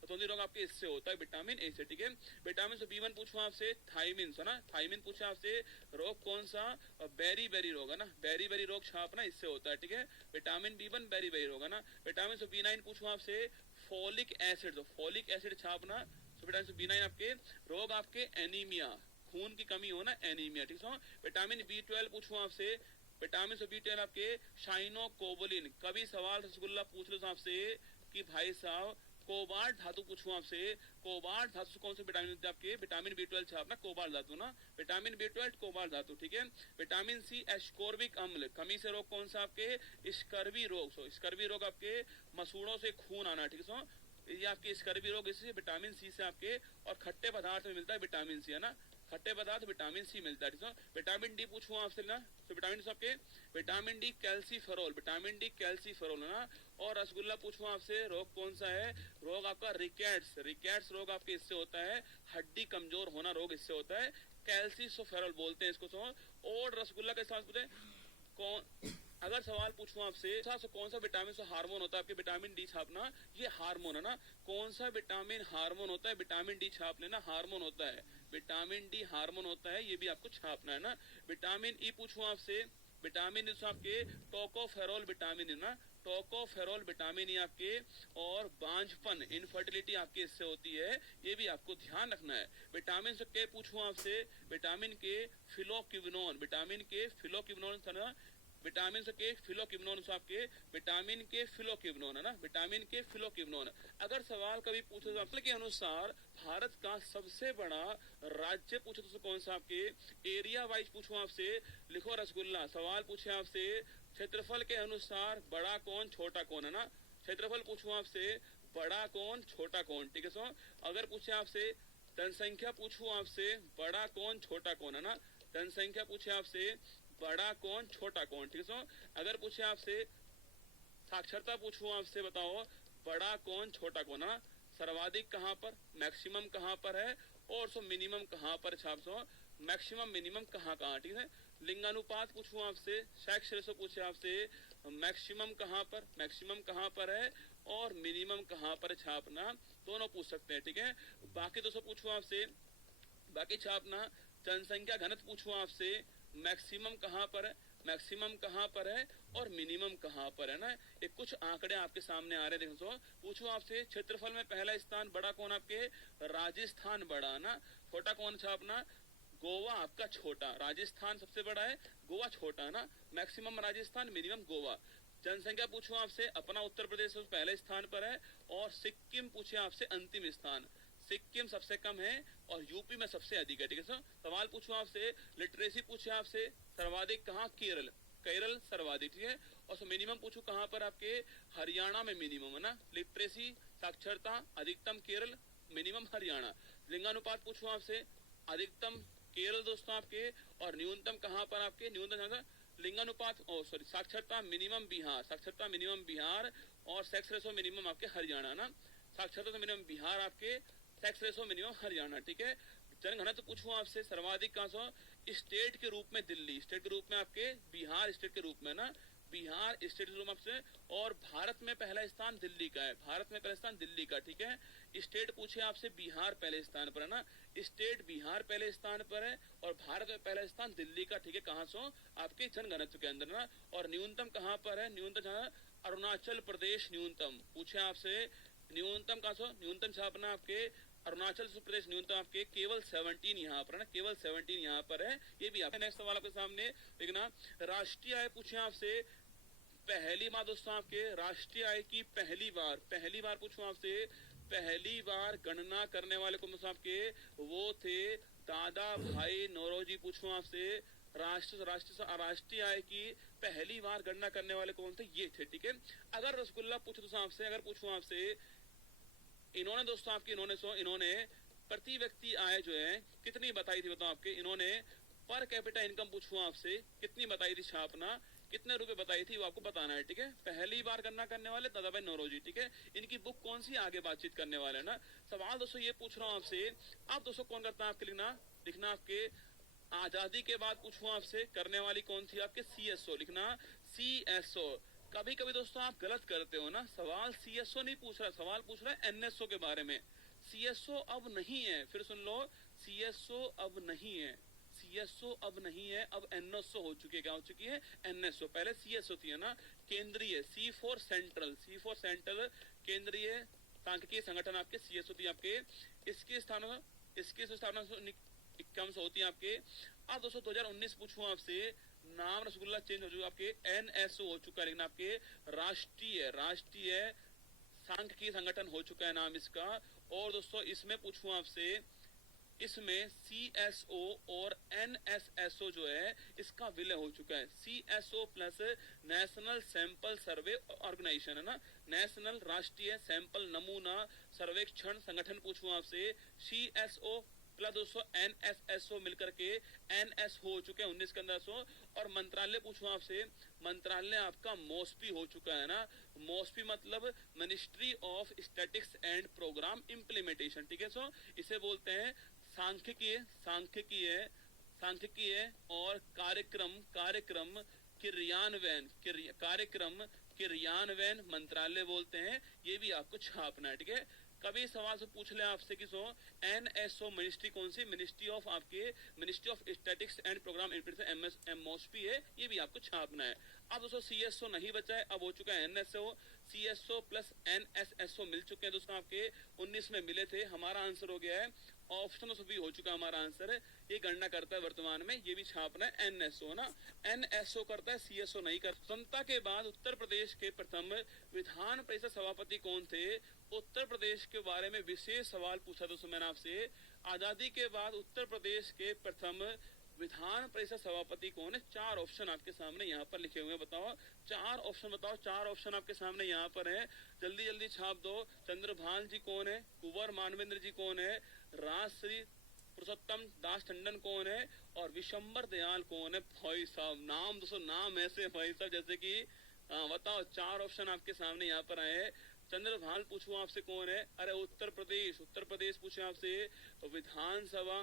रतौंधी रोग आपके इससे होता है, विटामिन ए से, ठीक है। विटामिन बी1 पूछूं आपसे थायमिन है ना, थायमिन पूछे आपसे रोग कौन सा, बेरी रोग है ना, बेरी रोग छापना इससे होता है, ठीक है। विटामिन बी1 बेरी रोग है ना। विटामिन बी9 पूछूं आपसे फोलिक एसिड छापना, विटामिन बी9 आपके रोग आपके एनीमिया, खून की कमी हो ना, एनीमिया, ठीक है। विटामिन बी12 पूछूं आपसे, विटामिन बी12 आपके शाइनोकोबलिन, कभी सवाल रसगुल्ला पूछ लो आपसे कि भाई साहब कोबाल्ट धातु पूछूं आपसे, कोबाल्ट धातु से कौन से विटामिन मिलते हैं आपके, विटामिन बी12 छापना, कोबाल्ट धातु ना, विटामिन बी12 कोबाल्ट धातु, ठीक है। विटामिन सी एस्कोर्बिक अम्ल, कमी से रोग कौन सा आपके, स्कर्वी रोग, स्कर्वी रोग आपके मसूड़ों से खून आना, ठीक है, ये आपके स्कर्वी रोग इससे विटामिन सी से आपके, और खट्टे पदार्थ में मिलता है विटामिन सी है ना, खट्टे पदार्थ विटामिन सी मिलता है, ठीक है। विटामिन डी पूछूं आपसे ना, तो विटामिन आपके vitamin D calciferol, vitamin D calciferol है ना। और रसगुल्ला पूछूं आपसे रोग कौन सा है, रोग आपका रिकेट्स रोग आपके इससे होता है, हड्डी कमजोर होना रोग इससे होता है, कैल्सीफेरोल बोलते हैं इसको। और रसगुल्ला के साथ पूछे कौन, अगर सवाल पूछूं आपसे कौन सा विटामिन से हार्मोन होता है आपके, विटामिन डी छापना, ये हार्मोन है ना, कौन सा विटामिन हार्मोन होता है, विटामिन डी छाप लेना, हार्मोन होता है, विटामिन डी हार्मोन होता है, ये भी आपको छापना है ना। विटामिन ई पूछूं आपसे, विटामिन आपके टोकोफेरोल विटामिन है ना, टोकोफेरोल विटामिन ई आपके, और बांझपन इनफर्टिलिटी आपके इससे होती है, ये भी आपको ध्यान रखना है। विटामिन से के पूछूं आपसे, विटामिन के फिलोक्विनोन, विटामिन के फिलोक्विनोन था ना, विटामिन के फिलोक्विनोन आपके, विटामिन के फिलोक्विनोन है ना, विटामिन के फिलोक्विनोन। अगर सवाल कभी पूछे तो के अनुसार भारत का सबसे बड़ा राज्य पूछे तो कौन सा आपके, एरिया वाइज पूछो आपसे, लिखो रसगुल्ला, सवाल पूछे आपसे क्षेत्रफल के अनुसार बड़ा कौन छोटा कौन है ना, क्षेत्रफल पूछो आपसे बड़ा कौन छोटा कौन, ठीक है। सो अगर पूछे आपसे जनसंख्या, पूछूं आपसे बड़ा कौन छोटा कौन है ना, जनसंख्या पूछे आपसे बड़ा कौन छोटा कौन, ठीक है। अगर पूछे आपसे साक्षरता, पूछूं आपसे बताओ बड़ा कौन छोटा कौन है, सर्वाधिक कहाँ पर, मैक्सिमम कहाँ पर है, और मिनिमम कहाँ पर छाप, मैक्सिमम मिनिमम कहाँ, ठीक है। लिंगानुपात पूछूं आपसे, सेक्स रेशो पूछे आपसे, मैक्सिमम कहाँ पर है, और मिनिमम कहाँ पर छापना, दोनों पूछ सकते हैं, ठीक है। बाकी दोस्तों पूछूं आपसे, बाकी छापना जनसंख्या घनत्व पूछूं आपसे, मैक्सिमम कहाँ पर है, मैक्सिमम कहाँ पर है और मिनिमम कहाँ पर है ना। एक कुछ आंकड़े आपके सामने आ रहे हैं, देखो। पूछो आपसे, क्षेत्रफल में पहला स्थान बड़ा कौन आपके, राजस्थान बड़ा ना, छोटा कौन सा अपना, गोवा आपका छोटा। राजस्थान सबसे बड़ा है, गोवा छोटा ना। Maximum Rajasthan, minimum Goa. जनसंख्या पूछो आपसे, अपना उत्तर प्रदेश पहले स्थान पर है और सिक्किम पूछे आपसे अंतिम स्थान। सिक्किम सबसे कम है और यूपी में सबसे अधिक है, ठीक है सर। सवाल पूछो आपसे, लिटरेसी पूछे आपसे, सर्वाधिक कहाँ, केरल, केरल सर्वाधिक, ठीक है। और मिनिमम पूछो कहाँ पर आपके, हरियाणा में मिनिमम है ना। लिटरेसी साक्षरता अधिकतम केरल, मिनिमम हरियाणा। लिंगानुपात पूछो आपसे, अधिकतम केरल दोस्तों आपके, और न्यूनतम कहाँ पर आपके, न्यूनतम लिंगानुपात साक्षरता मिनिमम बिहार, साक्षरता मिनिमम बिहार, और सेक्स रेशो मिनिमम आपके हरियाणा ना। साक्षरता तो मिनिमम बिहार आपके, सेक्स रेशो मिनिमम हरियाणा, ठीक है। जनघनत्व पूछूं आपसे, सर्वाधिक कहाँ से, स्टेट के रूप में दिल्ली, स्टेट के रूप में आपके बिहार, स्टेट के रूप में ना, बिहार स्टेट के रूप में आपसे। और भारत में पहला स्थान दिल्ली का है, भारत में पहला स्थान दिल्ली का, ठीक है। स्टेट पूछे आपसे, बिहार पहले स्थान पर है ना, स्टेट बिहार पहले स्थान पर है, और भारत में पहला स्थान दिल्ली का, ठीक है। कहाँ से, आपके जनघनत्व के अंदर ना। और न्यूनतम कहाँ पर है, न्यूनतम जहाँ, अरुणाचल प्रदेश न्यूनतम पूछे आपसे, न्यूनतम कहाँ से, न्यूनतम छापना आपके अरुणाचल प्रदेश न्यूनतम आपके केवल 17 यहाँ पर है ना, केवल 17 यहाँ पर है। ये भी आपके नेक्स्ट सवाल आपके सामने देखना। राष्ट्रीय आय पूछे आपसे, पहली बार दोस्तों आपके राष्ट्रीय आय की पहली बार पूछूं आपसे, पहली बार गणना करने वाले कौन सा आपके, वो थे दादा भाई नौरोजी। पूछूं आपसे, राष्ट्रीय आय की पहली बार गणना करने वाले कौन थे, ये थे, ठीक है। अगर रसगुल्ला पूछो दोस्तों आपसे, अगर पूछूं आपसे, इन्होंने दोस्तों आपके, इन्होंने प्रति व्यक्ति आय जो है कितनी बताई थी, बताओ आपके, इन्होंने पर कैपिटा इनकम पूछूं आपसे कितनी बताई थी, छापना कितने रुपए बताई थी, वो आपको बताना है, ठीक है। पहली बार गणना करने वाले दादा भाई नौरोजी, ठीक है। इनकी बुक कौन सी, आगे बातचीत करने वाले ना। सवाल दोस्तों ये पूछ रहा हूँ आपसे, आप दोस्तों कौन करता है आपके, लिखना आपके आजादी के बाद पूछूं आपसे, करने वाली कौन थी आपके, सीएसओ लिखना, सीएसओ। कभी कभी दोस्तों आप गलत करते हो ना, सवाल सीएसओ नहीं पूछ रहा, सवाल पूछ रहा है एनएसओ के बारे में। सीएसओ अब नहीं है, फिर सुन लो, सीएसओ अब नहीं है, सीएसओ अब नहीं है, अब एनएसओ हो चुकी है। क्या हो चुकी है, एनएसओ। पहले सीएसओ थी है ना, केंद्रीय, C for central, C for central, केंद्रीय सांख्यिकीय संगठन आपके, सीएसओ थी आपके। इसकी स्थापना 1951 होती है आपके। अब दोस्तों 2019 पूछूं आपसे, नाम रसगुल्ला चेंज हो चुका आपके, एनएसओ हो चुका है, लेकिन आपके राष्ट्रीय सांख्यिकीय संगठन हो चुका है नाम इसका। और दोस्तों इसमें पूछूं आपसे, इसमें सीएसओ और एनएसएसओ जो है इसका विलय हो चुका है। CSO plus national sample survey organisation है ना, नेशनल राष्ट्रीय सैंपल नमूना सर्वेक्षण संगठन पूछूं आपसे, सीएसओ प्लस दोस्तों एनएसएसओ मिलकर के एनएस हो चुके हैं 19 के अंदर सो। और मंत्रालय पूछूं आपसे, मंत्रालय आपका मोस्पी हो चुका है ना, मोस्पी मतलब ministry of statics and programme implementation, ठीक है सो। इसे बोलते हैं सांख्यिकीय और कार्यक्रम क्रियान्वयन मंत्रालय बोलते हैं। ये भी आपको छापना है, ठीक है। कभी सवाल से पूछ ले आपसे कि एनएसओ मिनिस्ट्री कौन सी, ministry of statics and programme implementation, MOSP है, ये भी आपको छापना है। अब दोस्तों सीएसओ नहीं बचा है, अब हो चुका है एनएसओ। सीएसओ प्लस एनएसएसओ मिल चुके हैं दोस्तों आपके, 19 में मिले थे। हमारा आंसर हो गया है ऑप्शन भी हो चुका है हमारा आंसर है। ये गणना करता है वर्तमान में, ये भी छापना है एनएसओ ना, एनएसओ करता है, सीएसओ नहीं करता। स्वतंत्रता के बाद उत्तर प्रदेश के प्रथम विधान परिषद सभापति कौन थे, उत्तर प्रदेश के बारे में विशेष सवाल पूछा दोस्तों मैंने आपसे। आजादी के बाद उत्तर प्रदेश के प्रथम विधान परिषद सभापति कौन है, 4 ऑप्शन आपके सामने यहाँ पर लिखे हुए हैं, बताओ 4 ऑप्शन, बताओ 4 ऑप्शन आपके सामने यहाँ पर है, जल्दी जल्दी छाप दो। चंद्रभान जी कौन है, कुंवर मानवेंद्र जी कौन है, राजश्री पुरुषोत्तम दास टंडन कौन है, और विशंबर दयाल कौन है। भाई साहब नाम दोस्तों, नाम ऐसे भाई साहब जैसे कि बताओ, 4 ऑप्शन आपके सामने यहाँ पर आए। चंद्रभान पूछूं आपसे कौन है, अरे उत्तर प्रदेश पूछे आपसे, विधानसभा,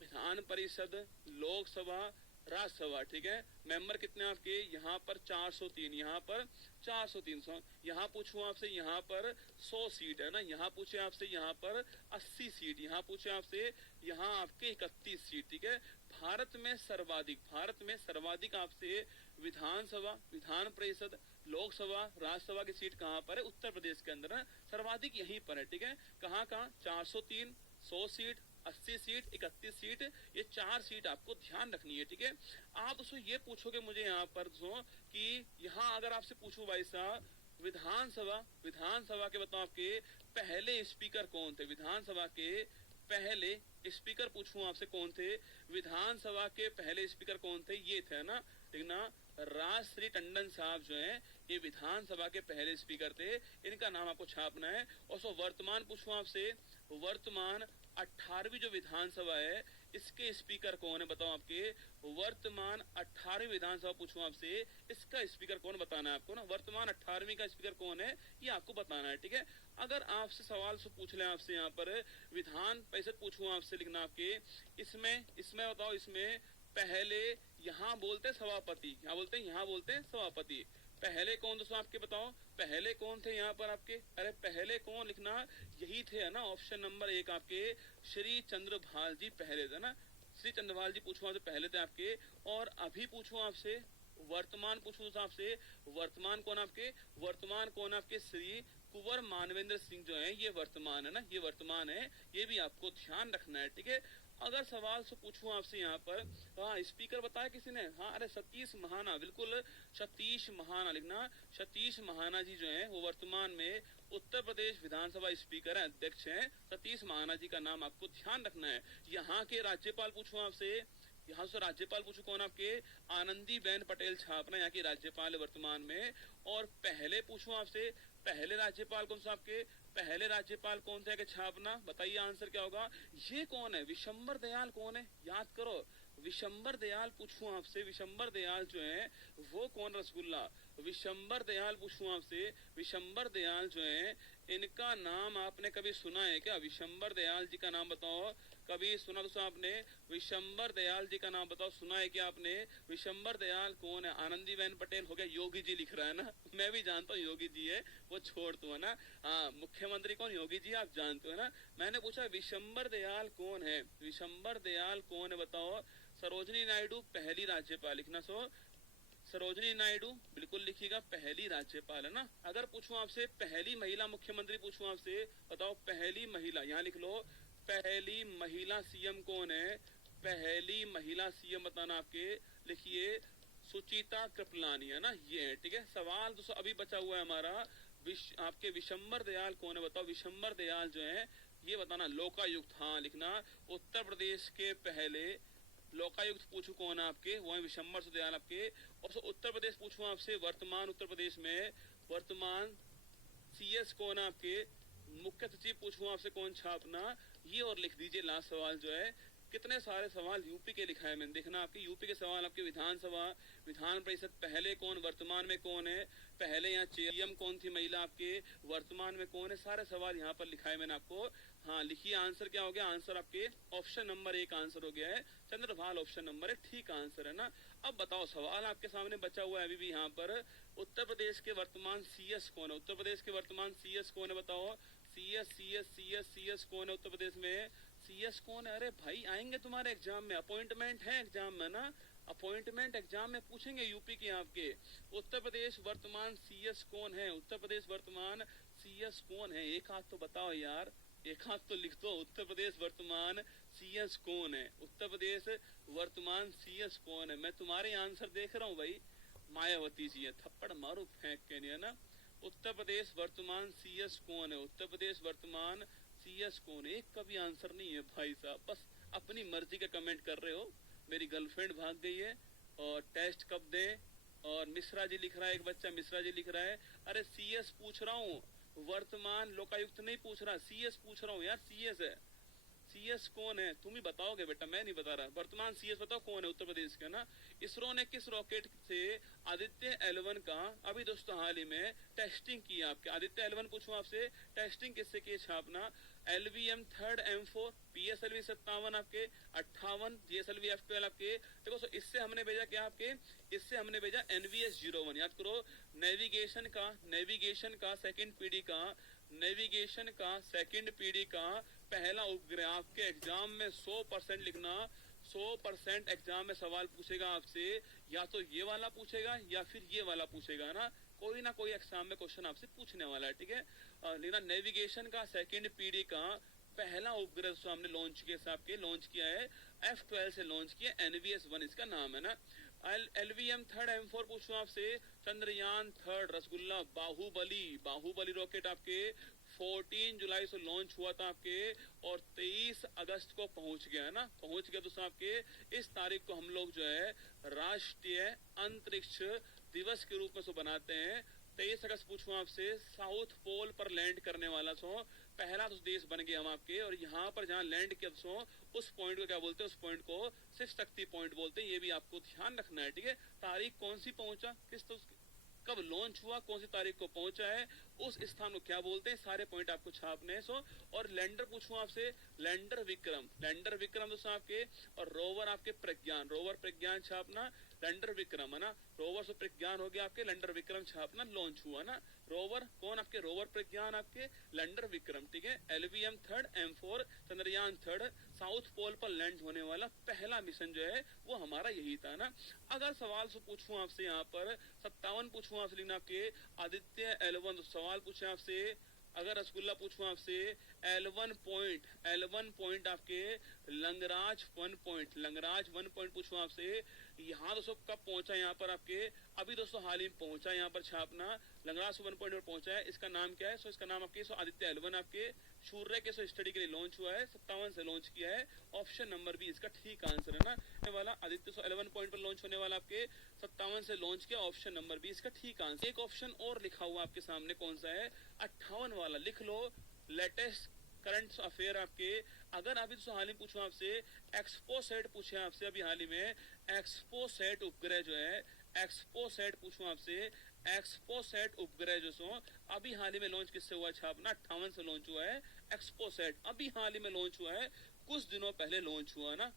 विधान परिषद, लोकसभा, राज्यसभा, ठीक है। मेंबर कितने आपके यहाँ पर 403, यहाँ पर 403। यहाँ पूछूं आपसे, यहाँ पर 100 सीट है ना, यहाँ पूछे आपसे यहाँ पर 80 सीट, यहाँ पूछे आपसे यहाँ आपके 31 सीट, ठीक है। भारत में सर्वाधिक आपसे विधानसभा, विधान परिषद, लोकसभा, राज्यसभा की सीट कहाँ पर है? उत्तर प्रदेश के अंदर है, सर्वाधिक यहीं पर है। ठीक है, कहाँ 403, 100 सीट, 80 सीट, 31 सीट, ये 4 सीट आपको ध्यान रखनी है। ठीक है, आप दोस्तों ये पूछोगे मुझे यहाँ पर कि यहाँ अगर आपसे पूछूं भाई साहब विधानसभा के बताओ आपके पहले स्पीकर कौन थे? विधानसभा के पहले स्पीकर पूछूं आपसे कौन थे? विधानसभा के पहले स्पीकर कौन थे? ये थे ना, ठीक ना, राजश्री टंडन साहब जो हैं ये विधानसभा के पहले स्पीकर थे, इनका नाम आपको छापना है। और सो वर्तमान पूछूं आपसे, वर्तमान 18वीं जो विधानसभा है इसके स्पीकर कौन है? बताओ आपके वर्तमान 18वीं विधानसभा पूछूं आपसे, इसका स्पीकर कौन बताना है आपको ना, वर्तमान 18वीं का स्पीकर कौन है ये आपको बताना है। ठीक है, अगर आपसे सवाल से पूछ ले आपसे यहाँ पर विधान परिषद पूछूं आपसे, लिखना आपके इसमें बताओ, इसमें पहले यहाँ बोलते सभापति, यहाँ बोलते हैं, यहाँ बोलते हैं सभापति, पहले कौन दोस्तों आपके बताओ, पहले कौन थे यहाँ पर आपके? अरे पहले कौन लिखना, यही थे ना, ऑप्शन नंबर 1 आपके श्री चंद्रभाल जी पहले थे ना, श्री चंद्रभाल जी पूछूं आपसे पहले थे आपके। और अभी पूछूं आपसे वर्तमान पूछूं आपसे, वर्तमान कौन आपके? वर्तमान कौन आपके? श्री कुंवर मानवेंद्र सिंह जो है ये वर्तमान है ना, ये वर्तमान है, ये भी आपको ध्यान रखना है। ठीक है, अगर सवाल से पूछूं आपसे यहाँ पर, हाँ स्पीकर बताया किसी ने? हाँ, अरे सतीश महाना, बिल्कुल सतीश महाना लिखना, सतीश महाना जी जो है वो वर्तमान में उत्तर प्रदेश विधानसभा स्पीकर है, अध्यक्ष हैं, सतीश महाना जी का नाम आपको ध्यान रखना है। यहाँ के राज्यपाल पूछूं आपसे, यहाँ से राज्यपाल पूछो कौन आपके? आनंदी बेन पटेल छापना यहाँ की राज्यपाल वर्तमान में। और पहले पूछूं आपसे, पहले राज्यपाल कौन सा आपके? पहले राज्यपाल कौन थे छापना, बताइए आंसर क्या होगा? ये कौन है? विशंबर दयाल कौन है? याद करो, विशंबर दयाल पूछूं आपसे, विशंबर दयाल जो है वो कौन? रसगुल्ला, विशंबर दयाल पूछूं आपसे, विशंबर दयाल जो है इनका नाम आपने कभी सुना है क्या? विशंबर दयाल जी का नाम बताओ, कभी सुना दोस्तों आपने? विशंबर दयाल जी का नाम बताओ, सुना है क्या आपने? विशंबर दयाल कौन है? आनंदी बेन पटेल हो गया, योगी जी लिख रहा है ना, मैं भी जानता हूँ योगी जी है, वो छोड़ दो है ना। हाँ, मुख्यमंत्री कौन? योगी जी, आप जानते हो ना। मैंने पूछा विशंबर दयाल कौन है, विशंबर दयाल कौन है बताओ? सरोजनी नायडू पहली राज्यपाल, लिखना सरोजनी नायडू बिल्कुल लिखिएगा, पहली राज्यपाल है ना। अगर पूछूं आपसे पहली महिला मुख्यमंत्री पूछूं आपसे, बताओ पहली महिला, यहाँ लिख लो, पहली महिला सीएम कौन है? पहली महिला सीएम बताना आपके, लिखिए सुचिता कृपलानी है ना, ये है। ठीक है, सवाल दोस्तों अभी बचा हुआ है हमारा, आपके विशंबर दयाल कौन है बताओ? विशंबर दयाल जो है ये बताना, लोकायुक्त, हाँ लिखना, उत्तर प्रदेश के पहले लोकायुक्त पूछू कौन है आपके? वो है विशंबर दयाल आपके। और उत्तर प्रदेश पूछू आपसे, वर्तमान उत्तर प्रदेश में वर्तमान सीएस कौन है आपके? मुख्य सचिव पूछूं आपसे कौन छापना, ये और लिख दीजिए लास्ट सवाल जो है। कितने सारे सवाल यूपी के लिखा है मैंने, देखना आपके यूपी के सवाल, आपके विधानसभा, विधान परिषद पहले कौन, वर्तमान में कौन है, पहले यहाँ सीएम कौन थी महिला आपके, वर्तमान में कौन है, सारे सवाल यहाँ पर लिखा है मैंने आपको। हाँ लिखिए, आंसर क्या हो गया? आंसर आपके ऑप्शन नंबर 1 आंसर हो गया है, चंद्रभाल ऑप्शन नंबर 1 ठीक आंसर है ना। अब बताओ सवाल आपके सामने बचा हुआ है अभी भी यहाँ पर, उत्तर प्रदेश के वर्तमान सीएस कौन है? उत्तर प्रदेश के वर्तमान सीएस कौन है बताओ? सीएस कौन है उत्तर प्रदेश में? सीएस कौन है? अरे भाई आएंगे तुम्हारे एग्जाम में, अपॉइंटमेंट है एग्जाम में ना, अपॉइंटमेंट एग्जाम में पूछेंगे यूपी के आपके। उत्तर प्रदेश वर्तमान सीएस कौन है? उत्तर प्रदेश वर्तमान सीएस कौन है? एक हाथ तो बताओ यार, एक हाथ तो लिख दो, उत्तर प्रदेश वर्तमान सीएस कौन है? उत्तर प्रदेश वर्तमान सीएस कौन है? मैं तुम्हारे आंसर देख रहा हूँ भाई, मायावती जी है, थप्पड़ मारो फेंक के, नहीं है ना। उत्तर प्रदेश वर्तमान सीएस कौन है? उत्तर प्रदेश वर्तमान सीएस कौन है? एक का भी आंसर नहीं है भाई साहब, बस अपनी मर्जी का कमेंट कर रहे हो। मेरी गर्लफ्रेंड भाग गई है और टेस्ट कब दे, और मिश्रा जी लिख रहा है, एक बच्चा मिश्रा जी लिख रहा है, अरे सीएस पूछ रहा हूँ, वर्तमान लोकायुक्त नहीं पूछ रहा, सीएस पूछ रहा हूँ यार, सीएस है। सीएस कौन है? तुम ही बताओगे बेटा, मैं नहीं बता रहा। वर्तमान सीएस बताओ कौन है उत्तर प्रदेश का ना। इसरो ने किस रॉकेट से आदित्य L1 का अभी दोस्तों हाल ही में टेस्टिंग की आपके? आदित्य L1 पूछूं आपसे, टेस्टिंग किससे की छापना? LVM 3rd M4, PSLV 57 आपके, 58 GSLV F12 आपके। देखो सो इससे हमने भेजा क्या आपके? इससे हमने भेजा NVS 01, याद करो, नेविगेशन का सेकंड पीढ़ी का, नेविगेशन का सेकंड पीढ़ी का पहला उपग्रह। आपके एग्जाम में 100% लिखना, 100% एग्जाम में सवाल पूछेगा आपसे, या तो ये वाला पूछेगा या फिर ये वाला पूछेगा ना, कोई ना कोई एग्जाम में क्वेश्चन आपसे पूछने वाला है, ठीक है। लेकिन नेविगेशन का सेकंड पीढ़ी का पहला उपग्रह जो हमने लॉन्च किया है F-12 से लॉन्च किया, NVS-1 इसका नाम है ना। LVM 3 M4 पूछूं आपसे, चंद्रयान 3 रसगुल्ला बाहुबली रॉकेट आपके 14 जुलाई से लॉन्च हुआ था आपके, और 23 अगस्त को पहुंच गया है ना, पहुंच गया। दोस्तों आपके इस तारीख को हम लोग जो है राष्ट्रीय अंतरिक्ष दिवस के रूप में सो बनाते हैं। 23 अगस्त पूछूं आपसे, साउथ पोल पर लैंड करने वाला सो पहला तो देश बन गया हम आपके, और यहाँ पर जहाँ लैंड किया सो उस पॉइंट को क्या बोलते हैं, उस पॉइंट को शिव शक्ति पॉइंट बोलते हैं। ये भी आपको ध्यान रखना है, ठीक है। तारीख कौन सी पहुंचा, किस तो कब लॉन्च हुआ, कौन सी तारीख को पहुंचा है, उस स्थान को क्या बोलते हैं, सारे पॉइंट आपको छापने हैं। और लैंडर पूछूं आपसे, लैंडर विक्रम दोस्तों आपके, और रोवर आपके प्रज्ञान छापना, लैंडर विक्रम है ना, रोवर से प्रज्ञान हो गया आपके, लैंडर विक्रम छापना, लॉन्च हुआ ना। रोवर कौन आपके, रोवर प्रज्ञान आपके, लैंडर विक्रम, ठीक है। LVM 3 M4 Chandrayaan 3 south pole पर लैंड होने वाला पहला मिशन जो है वो हमारा यही था ना। अगर सवाल से पूछूं आपसे यहाँ पर 57 पूछूं आपसे, लेकिन आपके आदित्य L1 सवाल पूछे आपसे, अगर रसगुल्ला पूछूं आपसे L1 पॉइंट आपके लंगराज 1 पॉइंट पूछूं आपसे, यहाँ दोस्तों कब पहुंचा, यहाँ पर आपके अभी दोस्तों हाल ही पहुंचा, यहाँ पर छापना लंगराज 1 पॉइंट पर पहुंचा है। इसका नाम क्या है, इसका नाम आपके आदित्य L1 आपके सूर्य के स्टडी के लिए लॉन्च हुआ है, 57 से लॉन्च किया है। ऑप्शन नंबर बी इसका ठीक आंसर है ना, ये वाला आदित्य 11 पॉइंट पर लॉन्च होने वाला आपके 57 से लॉन्च किया, ऑप्शन नंबर बी इसका ठीक आंसर। एक ऑप्शन और लिखा हुआ आपके सामने, कौन सा है, 58 वाला लिख लो, लेटेस्ट करंट अफेयर आपके। अगर अभी तो हाल ही पूछो आपसे, एक्सपोसेट पूछे आपसे अभी हाल ही में, एक्सपोसेट उपग्रह जो है, एक्सपोसेट पूछूं आपसे, एक्सपोसेट उपग्रह जो सो अभी हाल ही में लॉन्च किससे हुआ, छापना 58 से लॉन्च हुआ है एक्सपोसेट, अभी हाल ही में लॉन्च हुआ है, कुछ दिनों पहले लॉन्च हुआ ना,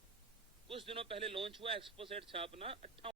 कुछ दिनों पहले लॉन्च हुआ एक्सपोसेट, छापना 58